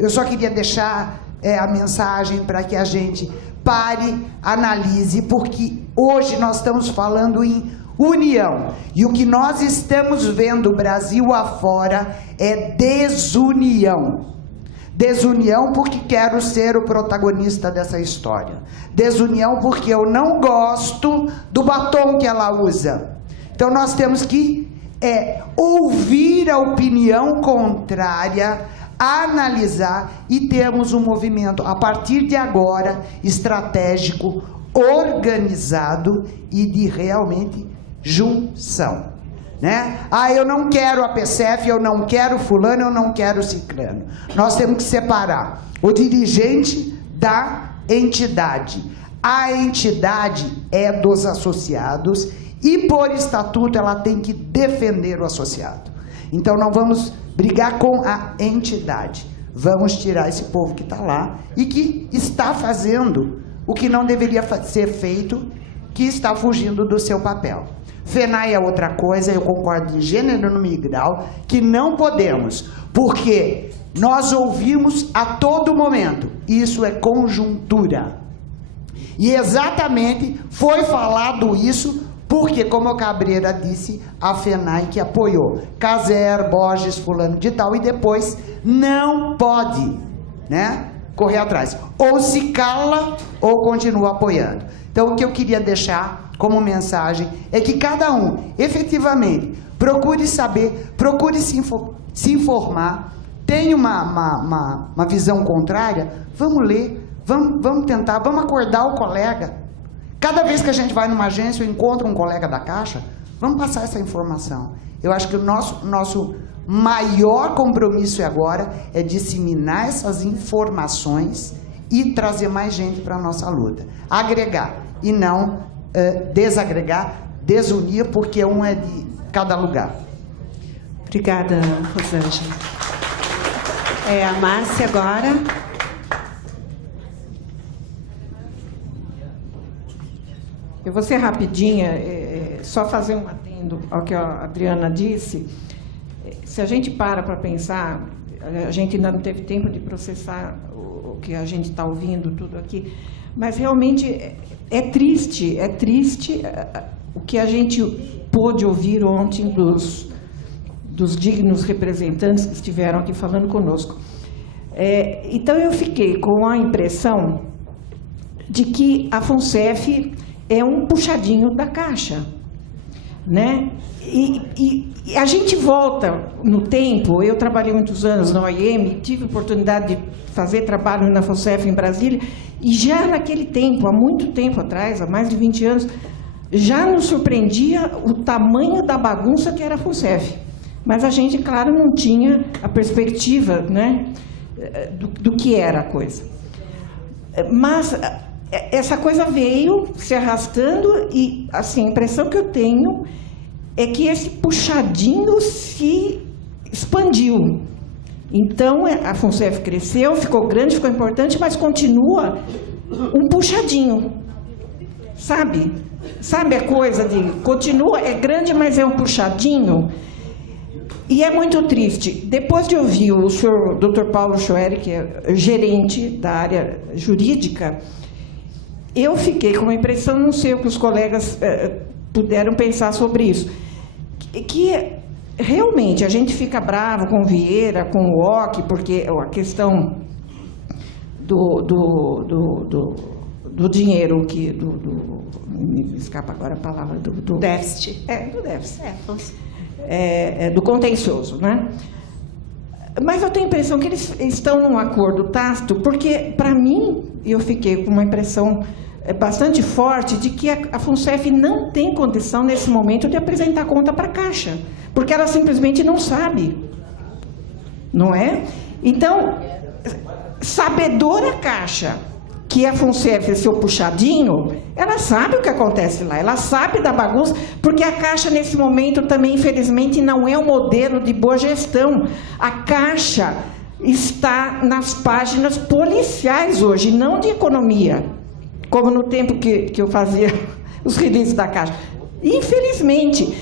eu só queria deixar a mensagem para que a gente pare, analise, porque hoje nós estamos falando em união. E o que nós estamos vendo Brasil afora é desunião. Desunião porque quero ser o protagonista dessa história. Desunião porque eu não gosto do batom que ela usa. Então nós temos que ouvir a opinião contrária, analisar, e temos um movimento, a partir de agora, estratégico, organizado e de realmente junção, né? Eu não quero a PCF, eu não quero fulano, eu não quero ciclano. Nós temos que separar o dirigente da entidade. A entidade é dos associados e, por estatuto, ela tem que defender o associado. Então, não vamos brigar com a entidade. Vamos tirar esse povo que está lá e que está fazendo o que não deveria ser feito, que está fugindo do seu papel. FENAI é outra coisa, eu concordo em gênero, número e grau, que não podemos, porque nós ouvimos a todo momento, isso é conjuntura. E exatamente foi falado isso porque, como o Cabreira disse, a FENAI que apoiou Caser, Borges, fulano de tal, e depois não pode, né, correr atrás. Ou se cala ou continua apoiando. Então, o que eu queria deixar como mensagem é que cada um, efetivamente, procure saber, procure se informar, tenha uma visão contrária, vamos ler, vamos tentar, vamos acordar o colega. Cada vez que a gente vai numa agência ou encontra um colega da Caixa, vamos passar essa informação. Eu acho que o nosso maior compromisso agora é disseminar essas informações e trazer mais gente para a nossa luta. Agregar e não desagregar, desunir, porque um é de cada lugar. Obrigada, Rosângela. A Márcia agora. Eu vou ser rapidinha, só fazer um adendo ao que a Adriana disse. Se a gente para pensar, a gente ainda não teve tempo de processar o que a gente está ouvindo tudo aqui, mas realmente é triste o que a gente pôde ouvir ontem dos dignos representantes que estiveram aqui falando conosco. Então eu fiquei com a impressão de que a FUNCEF é um puxadinho da Caixa, né? E a gente volta no tempo. Eu trabalhei muitos anos na OIM, tive oportunidade de fazer trabalho na FUNCEF em Brasília, e já naquele tempo, há muito tempo atrás, há mais de 20 anos, já nos surpreendia o tamanho da bagunça que era a FUNCEF. Mas a gente, claro, não tinha a perspectiva, né, do que era a coisa. Mas essa coisa veio se arrastando e, assim, a impressão que eu tenho é que esse puxadinho se expandiu. Então, a FUNCEF cresceu, ficou grande, ficou importante, mas continua um puxadinho. Sabe? Sabe a coisa de... Continua, é grande, mas é um puxadinho. E é muito triste. Depois de ouvir o senhor Dr. Paulo Schoeri, que é gerente da área jurídica, eu fiquei com uma impressão, não sei o que os colegas puderam pensar sobre isso, que realmente a gente fica bravo com o Vieira, com o OC, porque a questão do dinheiro, me escapa agora a palavra, do déficit. Do déficit. Do contencioso, né? Mas eu tenho a impressão que eles estão num acordo tácito, porque, para mim, eu fiquei com uma impressão bastante forte de que a FUNCEF não tem condição, nesse momento, de apresentar conta para a Caixa, porque ela simplesmente não sabe, não é? Então, sabedora Caixa que a FUNCEF é seu puxadinho, ela sabe o que acontece lá, ela sabe da bagunça, porque a Caixa, nesse momento, também, infelizmente, não é um modelo de boa gestão. A Caixa está nas páginas policiais hoje, não de economia, como no tempo que eu fazia os releases da Caixa. Infelizmente.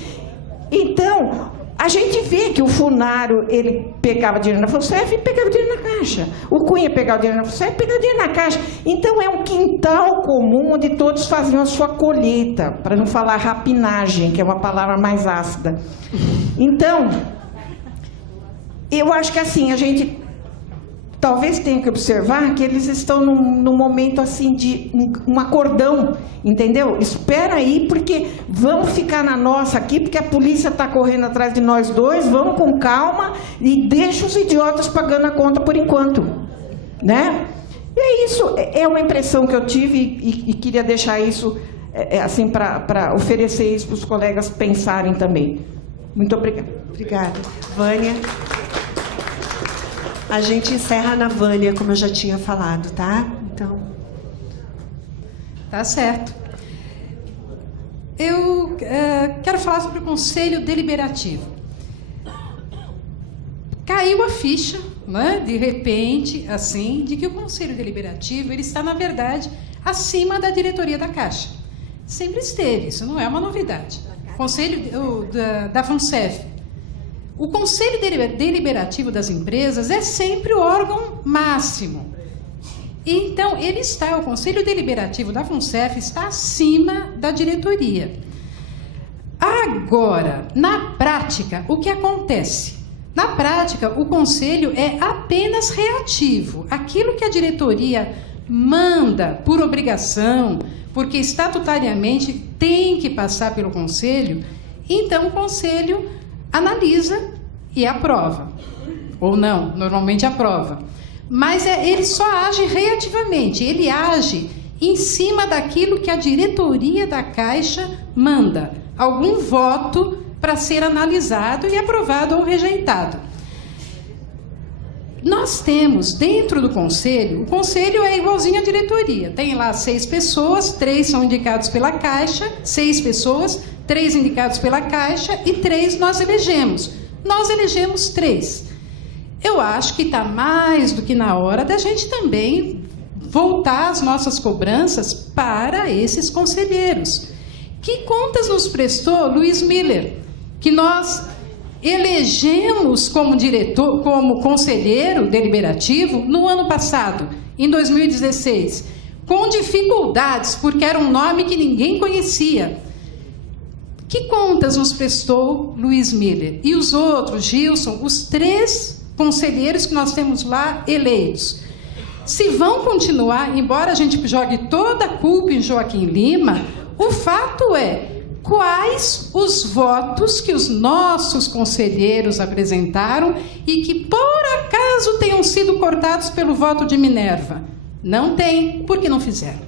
Então, a gente vê que o Funaro, ele pegava dinheiro na FUNCEF e pegava dinheiro na Caixa. O Cunha pegava dinheiro na FUNCEF e pegava dinheiro na Caixa. Então, é um quintal comum onde todos faziam a sua colheita, para não falar rapinagem, que é uma palavra mais ácida. Então, eu acho que assim, a gente talvez tenha que observar que eles estão num momento assim de um acordão, entendeu? Espera aí, porque vamos ficar na nossa aqui, porque a polícia está correndo atrás de nós dois, vamos com calma e deixa os idiotas pagando a conta por enquanto, né? E é isso, é uma impressão que eu tive e queria deixar isso assim para oferecer isso para os colegas pensarem também. Muito obrigada. Obrigada. Vânia. A gente encerra na Vânia, como eu já tinha falado, tá? Então... Tá certo. Eu quero falar sobre o Conselho Deliberativo. Caiu a ficha, né, de repente, assim, de que o Conselho Deliberativo ele está, na verdade, acima da diretoria da Caixa. Sempre esteve, isso não é uma novidade. Conselho da FUNCEF. O Conselho Deliberativo das empresas é sempre o órgão máximo. Então, o Conselho Deliberativo da FUNCEF está acima da diretoria. Agora, na prática, o que acontece? Na prática, o Conselho é apenas reativo. Aquilo que a diretoria manda por obrigação, porque estatutariamente tem que passar pelo Conselho, então o Conselho analisa e aprova. Ou não, normalmente aprova. Mas ele só age reativamente, ele age em cima daquilo que a diretoria da Caixa manda. Algum voto para ser analisado e aprovado ou rejeitado. Nós temos dentro do Conselho, o Conselho é igualzinho à diretoria. Tem lá 6 pessoas, 3 são indicados pela Caixa, 6 pessoas, 3 indicados pela Caixa e 3 nós elegemos. Nós elegemos 3. Eu acho que está mais do que na hora da gente também voltar as nossas cobranças para esses conselheiros. Que contas nos prestou Luiz Miller, que nós elegemos como diretor, como conselheiro deliberativo no ano passado, em 2016, com dificuldades, porque era um nome que ninguém conhecia. Que contas nos prestou Luiz Miller? E os outros, Gilson, os 3 conselheiros que nós temos lá eleitos. Se vão continuar, embora a gente jogue toda a culpa em Joaquim Lima, o fato é, quais os votos que os nossos conselheiros apresentaram e que, por acaso, tenham sido cortados pelo voto de Minerva? Não tem, porque não fizeram.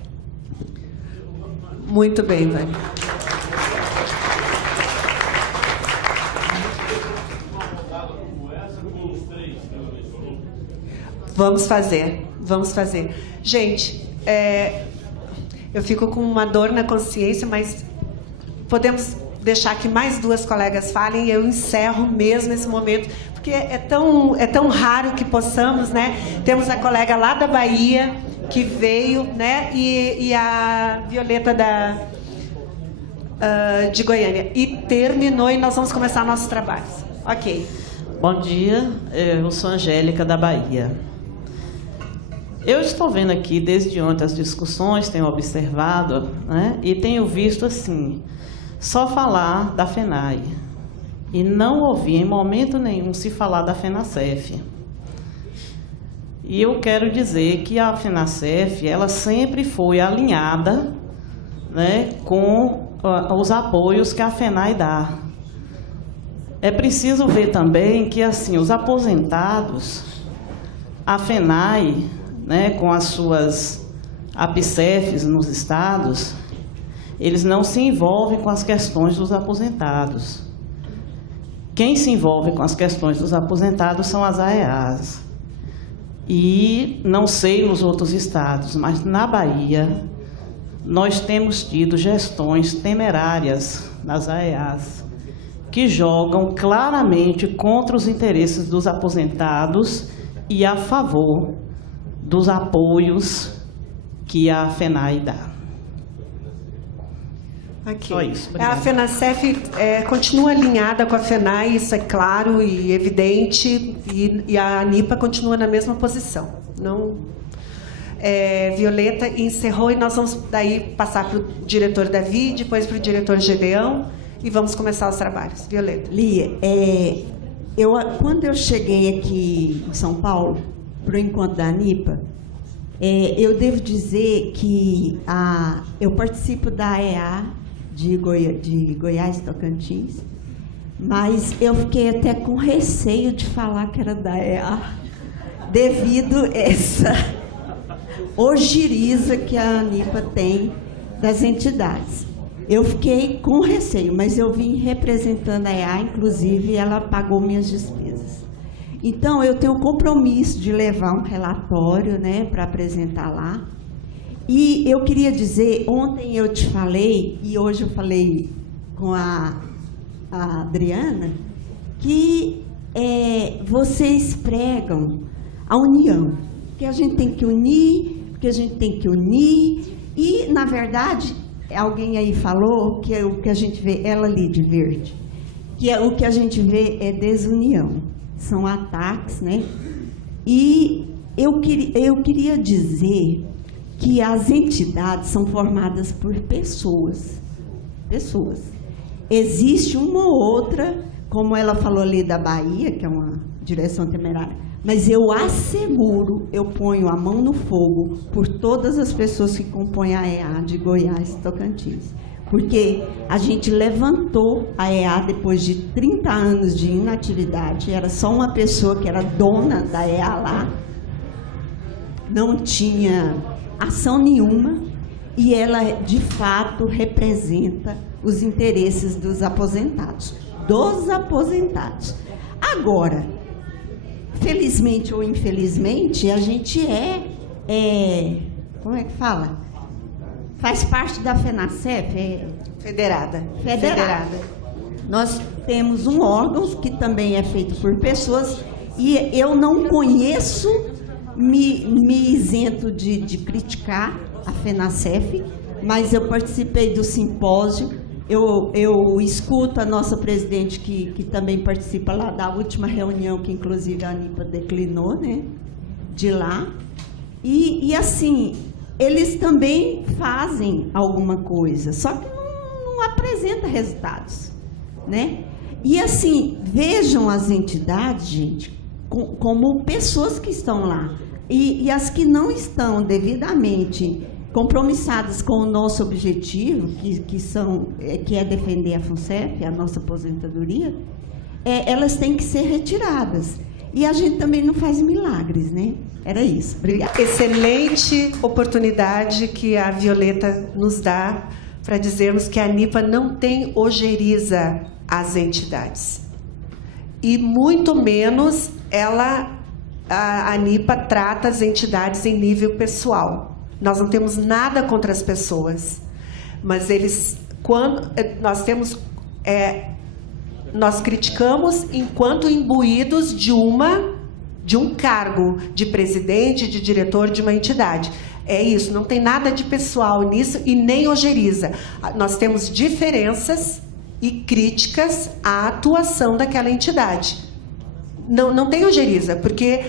Muito bem, Vânia. Vamos fazer. Gente, eu fico com uma dor na consciência, mas podemos deixar que mais 2 colegas falem e eu encerro mesmo esse momento, porque porque é tão raro que possamos, né? Temos a colega lá da Bahia que veio, né? E a Violeta de Goiânia. E terminou e nós vamos começar nossos trabalhos. Ok. Bom dia, eu sou Angélica da Bahia. Eu estou vendo aqui desde ontem as discussões, tenho observado, né? E tenho visto assim, só falar da FENAI. E não ouvi em momento nenhum se falar da FENASEF. E eu quero dizer que a FENASEF, ela sempre foi alinhada, né, com os apoios que a FENAI dá. É preciso ver também que, assim, os aposentados, a FENAI, né, com as suas APSEFs nos estados, eles não se envolvem com as questões dos aposentados. Quem se envolve com as questões dos aposentados são as AEAs. E não sei nos outros estados, mas na Bahia nós temos tido gestões temerárias nas AEAs que jogam claramente contra os interesses dos aposentados e a favor dos apoios que a FENAI dá. Aqui. Só isso. A FENASEF continua alinhada com a FENAI, isso é claro e evidente, e a ANIPA continua na mesma posição. Não, Violeta encerrou e nós vamos daí passar para o diretor Davi, depois para o diretor Gedeão e vamos começar os trabalhos. Violeta. Lia, quando eu cheguei aqui em São Paulo, para o encontro da ANIPA, eu devo dizer que eu participo da AEA de Goiás Tocantins, mas eu fiquei até com receio de falar que era da AEA, devido a essa ojeriza que a ANIPA tem das entidades. Eu fiquei com receio, mas eu vim representando a AEA, inclusive ela pagou minhas despesas. Então, eu tenho o compromisso de levar um relatório, né, para apresentar lá. E eu queria dizer, ontem eu te falei, e hoje eu falei com a Adriana, que vocês pregam a união, que a gente tem que unir, e, na verdade, alguém aí falou que o que a gente vê, ela ali de verde, que o que a gente vê é desunião, são ataques, né? E eu queria dizer que as entidades são formadas por pessoas. Existe uma ou outra, como ela falou ali da Bahia, que é uma direção temerária, mas eu asseguro, eu ponho a mão no fogo por todas as pessoas que compõem a EA de Goiás e Tocantins. Porque a gente levantou a EA depois de 30 anos de inatividade, era só uma pessoa que era dona da EA lá, não tinha ação nenhuma, e ela, de fato, representa os interesses dos aposentados. Agora, felizmente ou infelizmente, a gente como é que fala? Faz parte da FENASEF, Federada. Nós temos um órgão que também é feito por pessoas, e eu não conheço, me isento de criticar a FENASEF, mas eu participei do simpósio, eu escuto a nossa presidente, que também participa lá da última reunião, que inclusive a ANIPA declinou, né, de lá, e assim, eles também fazem alguma coisa, só que não apresenta resultados, né? E assim, vejam as entidades, gente, como pessoas que estão lá. E as que não estão devidamente compromissadas com o nosso objetivo, que é defender a FUNCEF, a nossa aposentadoria, elas têm que ser retiradas. E a gente também não faz milagres, né? Era isso. Obrigada. Excelente oportunidade que a Violeta nos dá para dizermos que a ANIPA não tem ojeriza às entidades. E muito menos a ANIPA trata as entidades em nível pessoal. Nós não temos nada contra as pessoas, mas nós temos nós criticamos enquanto imbuídos de um cargo de presidente, de diretor de uma entidade. É isso, não tem nada de pessoal nisso e nem ojeriza. Nós temos diferenças e críticas à atuação daquela entidade. Não tem ojeriza, porque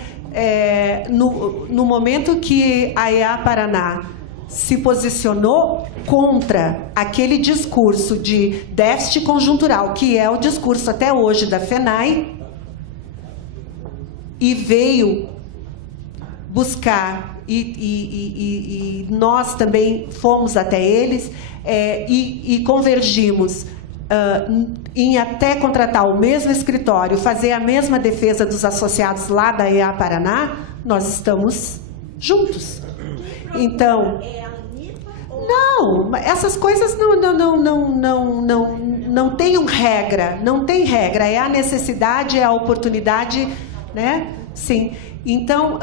no momento que a EA Paraná se posicionou contra aquele discurso de déficit conjuntural, que é o discurso até hoje da FENAI, e veio buscar, e nós também fomos até eles, e convergimos em até contratar o mesmo escritório, fazer a mesma defesa dos associados lá da EA Paraná, nós estamos juntos. Então, não, essas coisas não tem regra, não tem regra, é a necessidade, é a oportunidade, né? Sim. Então,